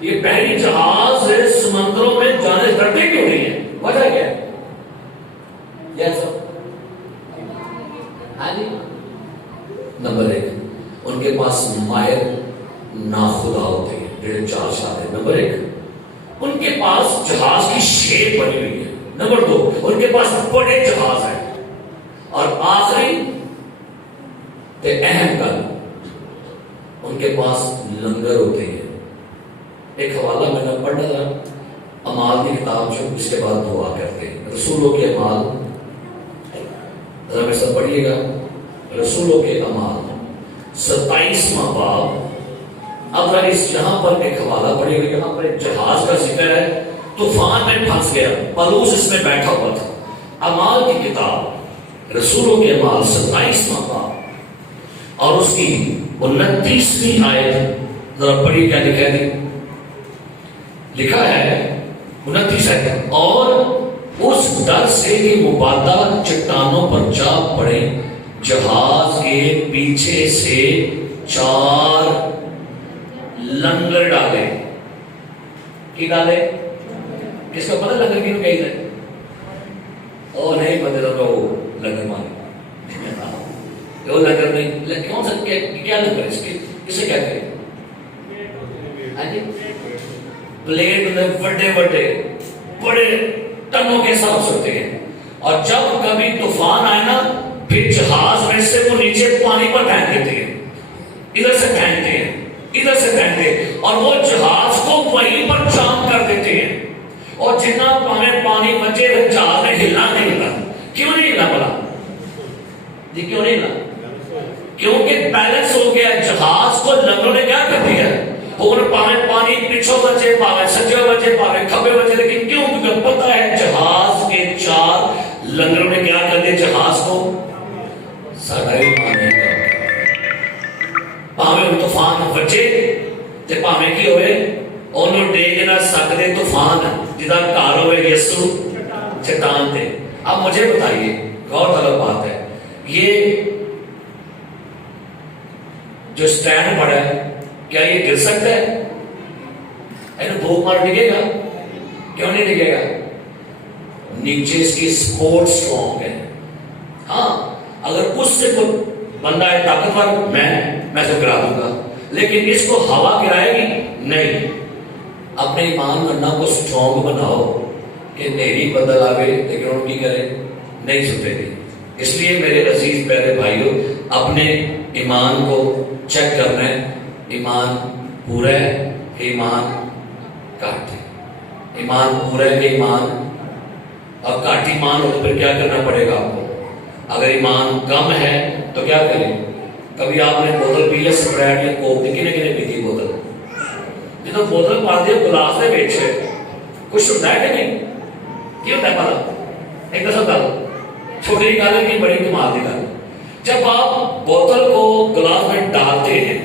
یہ بحری جہاز سمندروں میں جانے ڈرتے کیوں نہیں ہے؟ وجہ کیا ہے؟ نمبر 1 ان کے پاس ماہر ناخدا ہوتے ہیں جڑے چال شاد ہیں. نمبر 1 ان کے پاس جہاز کی شیپ بنی ہوئی ہے. نمبر 2 ان کے پاس بڑے جہاز ہیں. اور آخری تے اہم گل ان کے پاس لنگر ہوتے ہیں. ایک حوالہ میں نے پڑھا تھا اعمال کی کتاب جو, اس کے بعد دعا کرتے ہیں. رسولوں کے اعمال, ذرا میرے ساتھ پڑھیے گا. رسولوں کے اعمال 27واں باب. اب ذرا اس یہاں پر ایک حوالہ پڑھیے گا. یہاں پر ایک جہاز کا ذکر ہے, طوفان میں پھنس گیا, پلوس اس میں بیٹھا ہوا تھا. اعمال کی کتاب رسولوں کے اعمال 27واں باب اور اس کی 29ویں آیت ذرا پڑھیے کیا لکھا ہے. لکھا ہے 29 آیت, اور اس ڈر سے کہ مبادہ چٹانوں پر جا پڑے جہاز کے پیچھے سے 4 لنگر ڈالے. کی ڈالے؟ کس کو پتہ لنگر کیوں کہتے ہیں؟ او نہیں پتہ تو وہ لنگر مانے وہ لنگر نہیں. کون سا کیا لنگر اس کے کسے کہتے ہیں؟ پلیٹ میں بڑے بڑے بڑے ٹنوں کے حساب سے ہوتے ہیں. اور جب کبھی طوفان آئے نا پھر جہاز میں سے وہ نیچے پانی پر پھینک دیتے ہیں, ادھر سے پھینکتے ہیں ادھر سے پھینکتے ہیں, اور وہ جہاز کو وہیں پر جام کر دیتے ہیں. اور جتنا پانی بچے جہاز میں ہلنا نہیں ہلا. کیوں نہیں ہلا بلا جی؟ کیوں نہیں ہلا؟ کیونکہ بیلنس ہو گیا. جہاز کو لنگروں نے کیا کر دیا؟ اور پانی پیچھے بچے پاوے, سجے بچے پاوے, کھبے بچے. لیکن کیوں؟ کیونکہ پتہ ہے جہاز کے 4 لنگروں نے کیا کر دیا جہاز کو. ساڈا ایمان ہے پاوے طوفان بچے تے پاوے کی ہوئے انہوں ڈیگ نہ سکتے طوفان جدا گھر ہوئے یسوع چٹان تے. اب مجھے بتائیے, غور طلب بات ہے, یہ جو سٹینڈ پڑا ہے کیا یہ گر سکتا ہے؟ بھوک مار ڈگے گا؟ کیوں نہیں ڈگے گا؟ نیچے اس کی سپورٹ سٹرونگ ہے. ہاں اگر اس سے کوئی بندہ ہے طاقتور, میں سے گرا دوں گا, لیکن اس کو ہوا گرائے گی نہیں. اپنے ایمان کرنا کو سٹرونگ بناؤ کہ میری بدل آوے لیکن ان کی کرے نہیں چھٹے گی. اس لیے میرے عزیز پیارے بھائیوں, اپنے ایمان کو چیک کرنا ہے. ایمان پورا ہے کہ ایمان کاٹ ہے؟ ایمان پورا ہے کہ ایمان اب کاٹ ایمان ہو تو پھر کیا کرنا پڑے گا آپ کو؟ اگر ایمان کم ہے تو کیا کریں؟ کبھی آپ نے بوتل پی ہے سپرائٹ یا کوک کی کنے کنے پیتی بوتل جب بوتل پاتے ہو گلاس دے وچ کچھ ہوتا ہے کہ نہیں کی ہوتا ہے پتا ایک دفعہ گل چھوٹی گل ہے کہ بڑی کمال کی گل جب آپ بوتل کو گلاس میں ڈالتے ہیں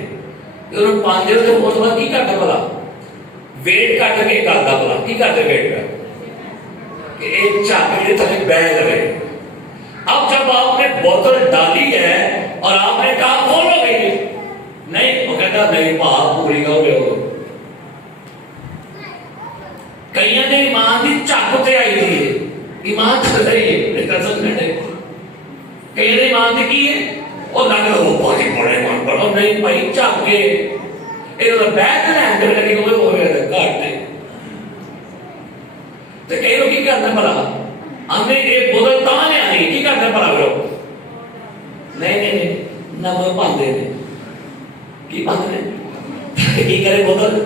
تو پاندے ہو تو بوتل کی کرتا بلا ویٹ کٹ کے کرتا بلا کی کرتے ویٹ کر کہ ایک چاک کے تھلے بیٹھ رہے اب جب آپ نے بوتل ڈالی ہے اور آپ نے کہا کھولو گئی نہیں وہ کہتا نہیں بات پوری کا ہو کئی نے ایمان کی چک تے آئی تھی ایمان چل رہی ہے کئی نے ایمان کی کی ہے اور لگ رہا وہ بہت ہی بڑے ایمان پر اور نہیں بھائی چک کے یہ بیٹھ لین کر کے ہو گیا گھٹ تو کئی لوگ کی کرنا پڑا ہم نے ایک بوتل تاں لے آئی کی کرنا پڑا کرو نہیں نہیں نمک پاندے نے کی پاندے نے کی کرے بوتل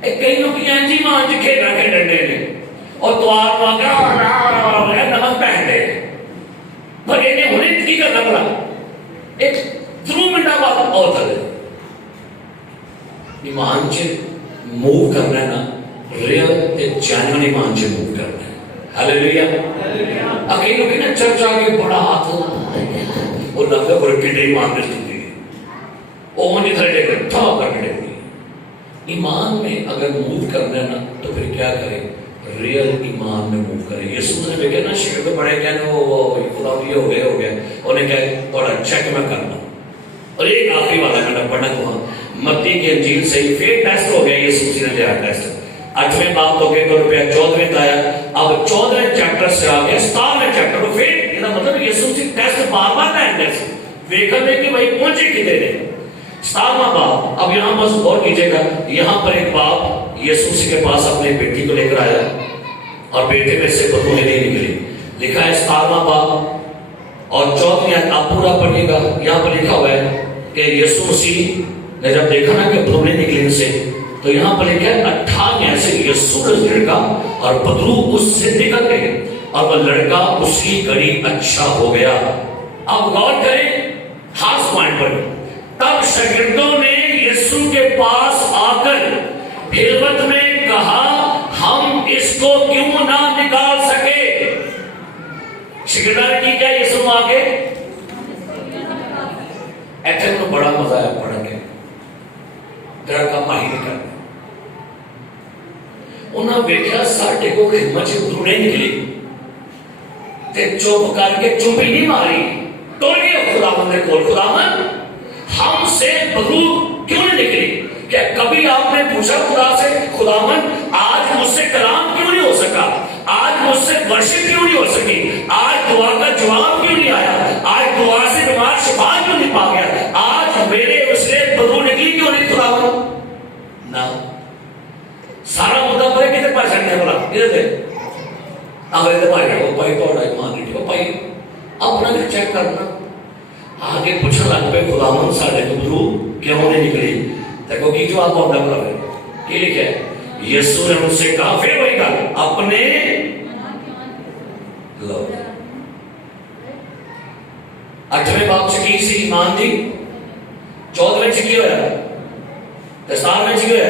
کئی لوگ جی مان کھیل رکھے ڈنڈے نے اور دوار مانگا نمک پہن دے پر یہ ہونے کی کرنا پڑا ایک 2 منٹ بعد اور تھا ایمان سے موو کرنا ہے نا ریئل ایک جینوئن ایمان سے موو کرنا ہے ہاللیلویا اکیل لوگ نا چرچ آگے بڑا ہاتھ اور لگتا ہے بڑے پیٹے ایمان میں سکتی ہے وہ منی تھا ڈے کر تھا کر ڈے ایمان میں اگر موو کرنا ہے نا تو پھر کیا کرے ریئل ایمان میں موو کرے یسوع نے بھی کہنا شکر تو بڑے کہنے وہ خدا یہ ہو گیا انہیں کہا تھوڑا چیک میں کرنا اور ایک آخری والا میں پڑھنا تو متی کی انجیل سے پھر ٹیسٹ ہو گیا یسوع نے دیا ٹیسٹ 8ویں باب تو کہ 14ویں آیا اب 14ویں چیپٹر سے آگے 17ویں چیپٹر کو پھر یہ مطلب یسوع سے ٹیسٹ بار بار کرنا ہے دیکھا دے کہ بھائی پہنچے کدھر ہے 17واں باب اب یہاں بس غور کیجئے گا یہاں پر ایک باپ یسوع کے پاس اپنے بیٹی کو لے کر آیا اور بیٹے میں سے بدبوئیں نہیں نکلی لکھا ہے 17واں باب اور 14ویں آیت آپ پورا پڑھیے گا یہاں پر لکھا ہوا ہے کہ یسوع مسیح نے جب دیکھا نا کہ بدبوئیں نکلی ان سے تو یہاں پر لکھا ہے 18ویں آیت سے یسوع کا لڑکا اور بدبو اس سے نکل گئے اور وہ لڑکا اس کی گھڑی اچھا ہو گیا اب غور کریں خاص پوائنٹ پر تب شاگردوں نے یسوع کے پاس آ کر خلوت میں کہا ہم اس کو کیوں نہ نکال سکے شاگردوں نے کی کیا یسوع آگے ایتھے کو بڑا مزہ آیا پڑھ کے تیرا کام آہی نہیں کرنا انہاں ویکھیا ساڈے کو خدمت سے دھونے نکلی تے چوپ کر کے چوپی نہیں ماری تو یہ خداوند نے کول خداوند ہم سے بدو کیوں نہیں نکلی کیا کبھی آپ نے پوچھا خدا سے خداوند آج مجھ سے کلام کیوں نہیں ہو سکا آج مجھ سے ورشپ کیوں نہیں ہو سکی آج دعا کا جواب کیوں نہیں آیا آج دعا سے بیمار شفا کیوں نہیں پا گیا آج میرے اس سے بدو نکلی کیوں نہیں خداوند نہ سارا مدہ پڑے کتے پاس چڑھنے والا ادھر دے آگے دے پائی وہ پائی توڑا ایمان نہیں وہ پائی اپنا بھی چیک کرنا آگے پوچھا لگ پہ خداوند ساڈے تو بدو کیوں نہیں نکلی دیکھو کی جواب ہوتا ہے کی لکھا ہے یسوع نے ان سے کہا پھر وہی کہا اپنے لو 8ویں باب سے کی سی ایمان دی 14ویں سے کی ہویا 17ویں سے کی ہویا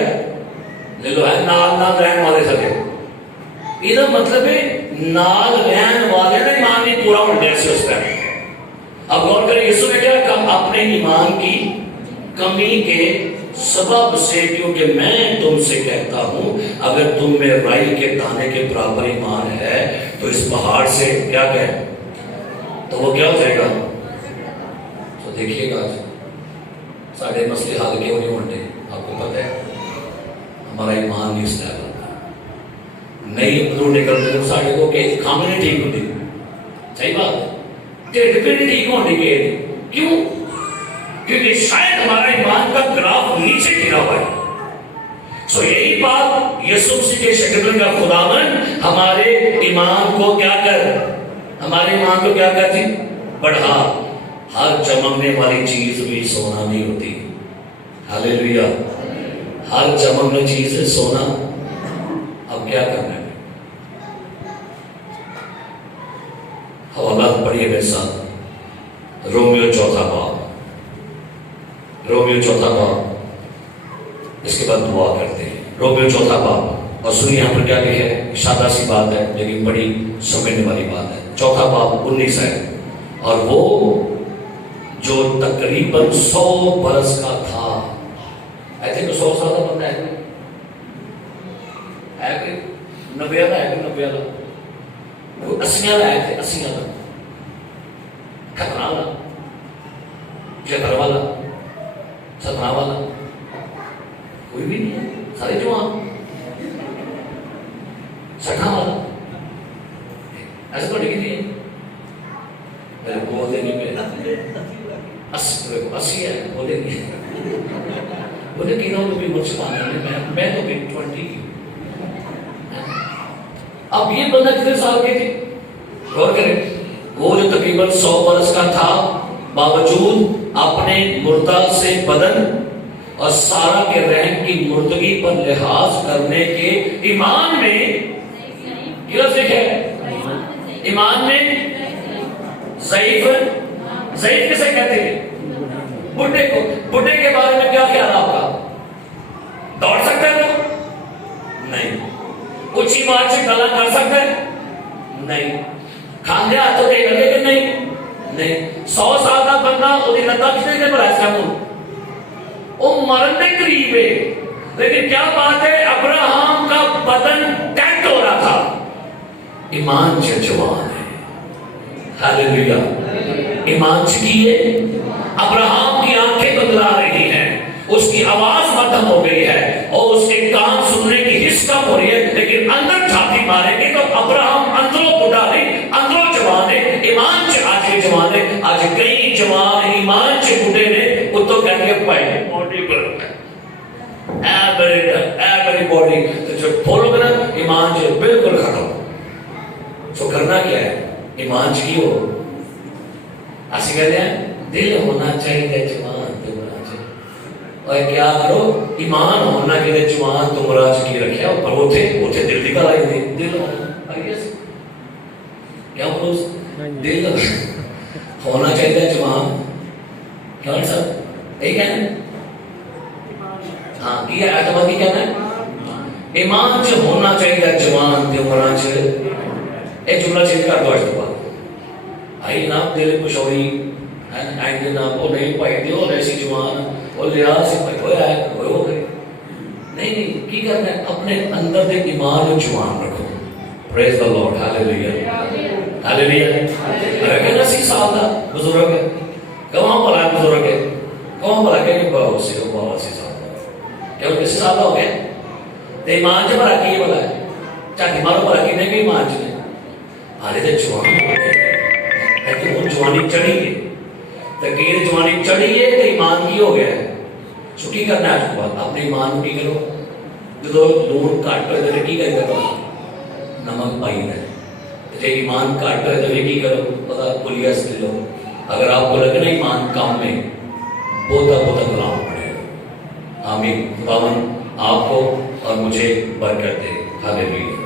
لے لو ہے نال نال رہن والے سکے یہ مطلب ہے نال رہن والے نے ایمان نہیں پورا ہونے سے اس کا اب غور کریں یسوع نے کیا کہا اپنے ایمان کی کمی کے سبب سے کیونکہ میں تم سے کہتا ہوں اگر تم میں رائی کے دانے کے برابر ایمان ہے تو اس پہاڑ سے کیا کہے تو وہ کیا ہو جائے گا تو دیکھیے گا ساڑھے مسئلے حال کے ہونے ہونے آپ کو پتہ ہے ہمارا ایمان نہیں اس لیے نہیں بدو نکلتے ہیں ساڑھے کو کہ کھانے نہیں ٹھیک ہوتی صحیح بات ہے ٹھیک بھی ٹھیک ہونے کے کیوں کیونکہ شاید ہمارا ایمان کا گراف نیچے گرا ہوا ہے سو یہی بات یسوع مسیح کے شاگردوں کا خداوند ہمارے ایمان کو کیا کر ہمارے ایمان کو کیا کرتی بڑھا ہر چمکنے والی چیز بھی سونا نہیں ہوتی ہاللیلویا ہر چمکنے چیز ہے سونا اب کیا کرنا ہے حوالات پڑھیے میرے ساتھ رومیو 4 باب رومیو چوتھا باب، اس کے بعد دعا کرتے ہیں۔ رومیو چوتھا باب، اور سنیے یہاں پر کیا لکھا ہے، سادہ سی بات ہے لیکن بڑی سمجھنے والی بات ہے۔ چوتھا باب 19 ہے، اور وہ جو تقریباً 100 برس کا تھا، آئی تھنک 100 سال کا بندہ ہے کوئی 90 والا ہے، 90 والا کوئی 80 والا ہے، 80 والا کھتنا والا 75 والا 17 والا کوئی بھی نہیں ہے، سارے جوان 60 والا ایسے تو ڈگری ہے بولتے نہیں پہ 80 ہے بولے نہیں بولے کہ نہ بھی مجھ سے میں تو بھی 20 کی۔ اب یہ بندہ کتنے سال کے تھے غور کریں، وہ جو تقریباً 100 برس کا تھا، باوجود اپنے مردہ سے بدن اور سارا کے رحم کی مردگی پر لحاظ کرنے کے ایمان میں، یہ لفظ ہے ایمان میں ضعیف، ضعیف کسے کہتے ہیں؟ بڈھے کو۔ بڈھے کے بارے میں کیا خیال آپ کا؟ دوڑ سکتا ہے وہ؟ نہیں۔ اونچی بات سے گلا کر سکتا ہے؟ نہیں۔ کھاندے ہاتھوں دے گلے کہ نہیں۔ 100 سال کا بندہ وہی لتا کتنے دن پر ایسا ہوں وہ مرن کے قریب ہے، لیکن کیا بات ہے، ابراہم کا بدن ٹیٹ ہو رہا تھا، ایمان سے جوان ہے۔ ہاللیلویا، ایمان سے کیے۔ ابراہم کی آنکھیں بدلا رہی ہیں، اس کی آواز مدھم ہو گئی ہے اور اس کے کان سننے کی حس کم ہو رہی ہے، لیکن اندر چھاتی مارے گی تو ابراہم اندروں بڑھا نہیں، اندروں جوان ہے، ایمان سے آج کے جوان ہے۔ آج کئی جوان ایمان سے بڑھے نے، وہ تو کہیں گے بھائی باڈی بلڈ ہے، ایوری باڈی، تو جو بولو گے نا ایمان سے بالکل ختم۔ تو کرنا کیا ہے؟ ایمان سے کی ہو، ایسے کہتے ہیں دل ہونا چاہیے جوان تمہارا چاہیے، اور کیا کرو ایمان ہونا چاہیے جوان تمہارا کی رکھیا، پر وہ تھے دل نکل آئی تھی، دل کیا بولو دل ہونا چاہیے جوان، کیا سب یہی کہنا ہے؟ ہاں یہ اعتماد کی کہنا ہے، ایمان سے ہونا چاہیے جوان تمہارا چاہیے۔ ایک جملہ چینج کر دو، اس کے بعد آئی نام دل کو شوری آئیں نام وہ نہیں پائی دیو ایسی جوان وہ لحاظ سے پائی آئے ہو گئے نہیں کی کرنا ہے، اپنے اندر دے ایمان جوان رکھو۔ پریز دا لارڈ، ہاللیلویا ہاللیلویا۔ رکھے نا 80 سال کا بزرگ ہے، کہاں پر آئے بزرگ ہے، کہاں پر آئے کہ بہت سی ہو، بہت سی سال کا کیا 80 سال کا ہو گیا تو ایمان سے پر آکی یہ بلا ہے، چاہتی مارو پر آکی نہیں کہ ایمان سے آرے دے جوان ہو گئے، لیکن وہ جوانی چڑھی ہے، تقیر جوانی چڑھی ہے تو ایمان کی ہو گیا ہے۔ چھٹی کرنا ہے آپ کو بات، اپنے ایمان کی کرو، جو لون کاٹ پر ہے تو کی کرو، نمک پائی ہے، جب ایمان کاٹ پر ہے تو کی کرو، پتا پولیا سے لو۔ اگر آپ کو لگنا ایمان کام میں بہت غلام پڑے گا۔ آمین۔ خداوند آپ کو اور مجھے برکت دے۔ ہاللیلویا۔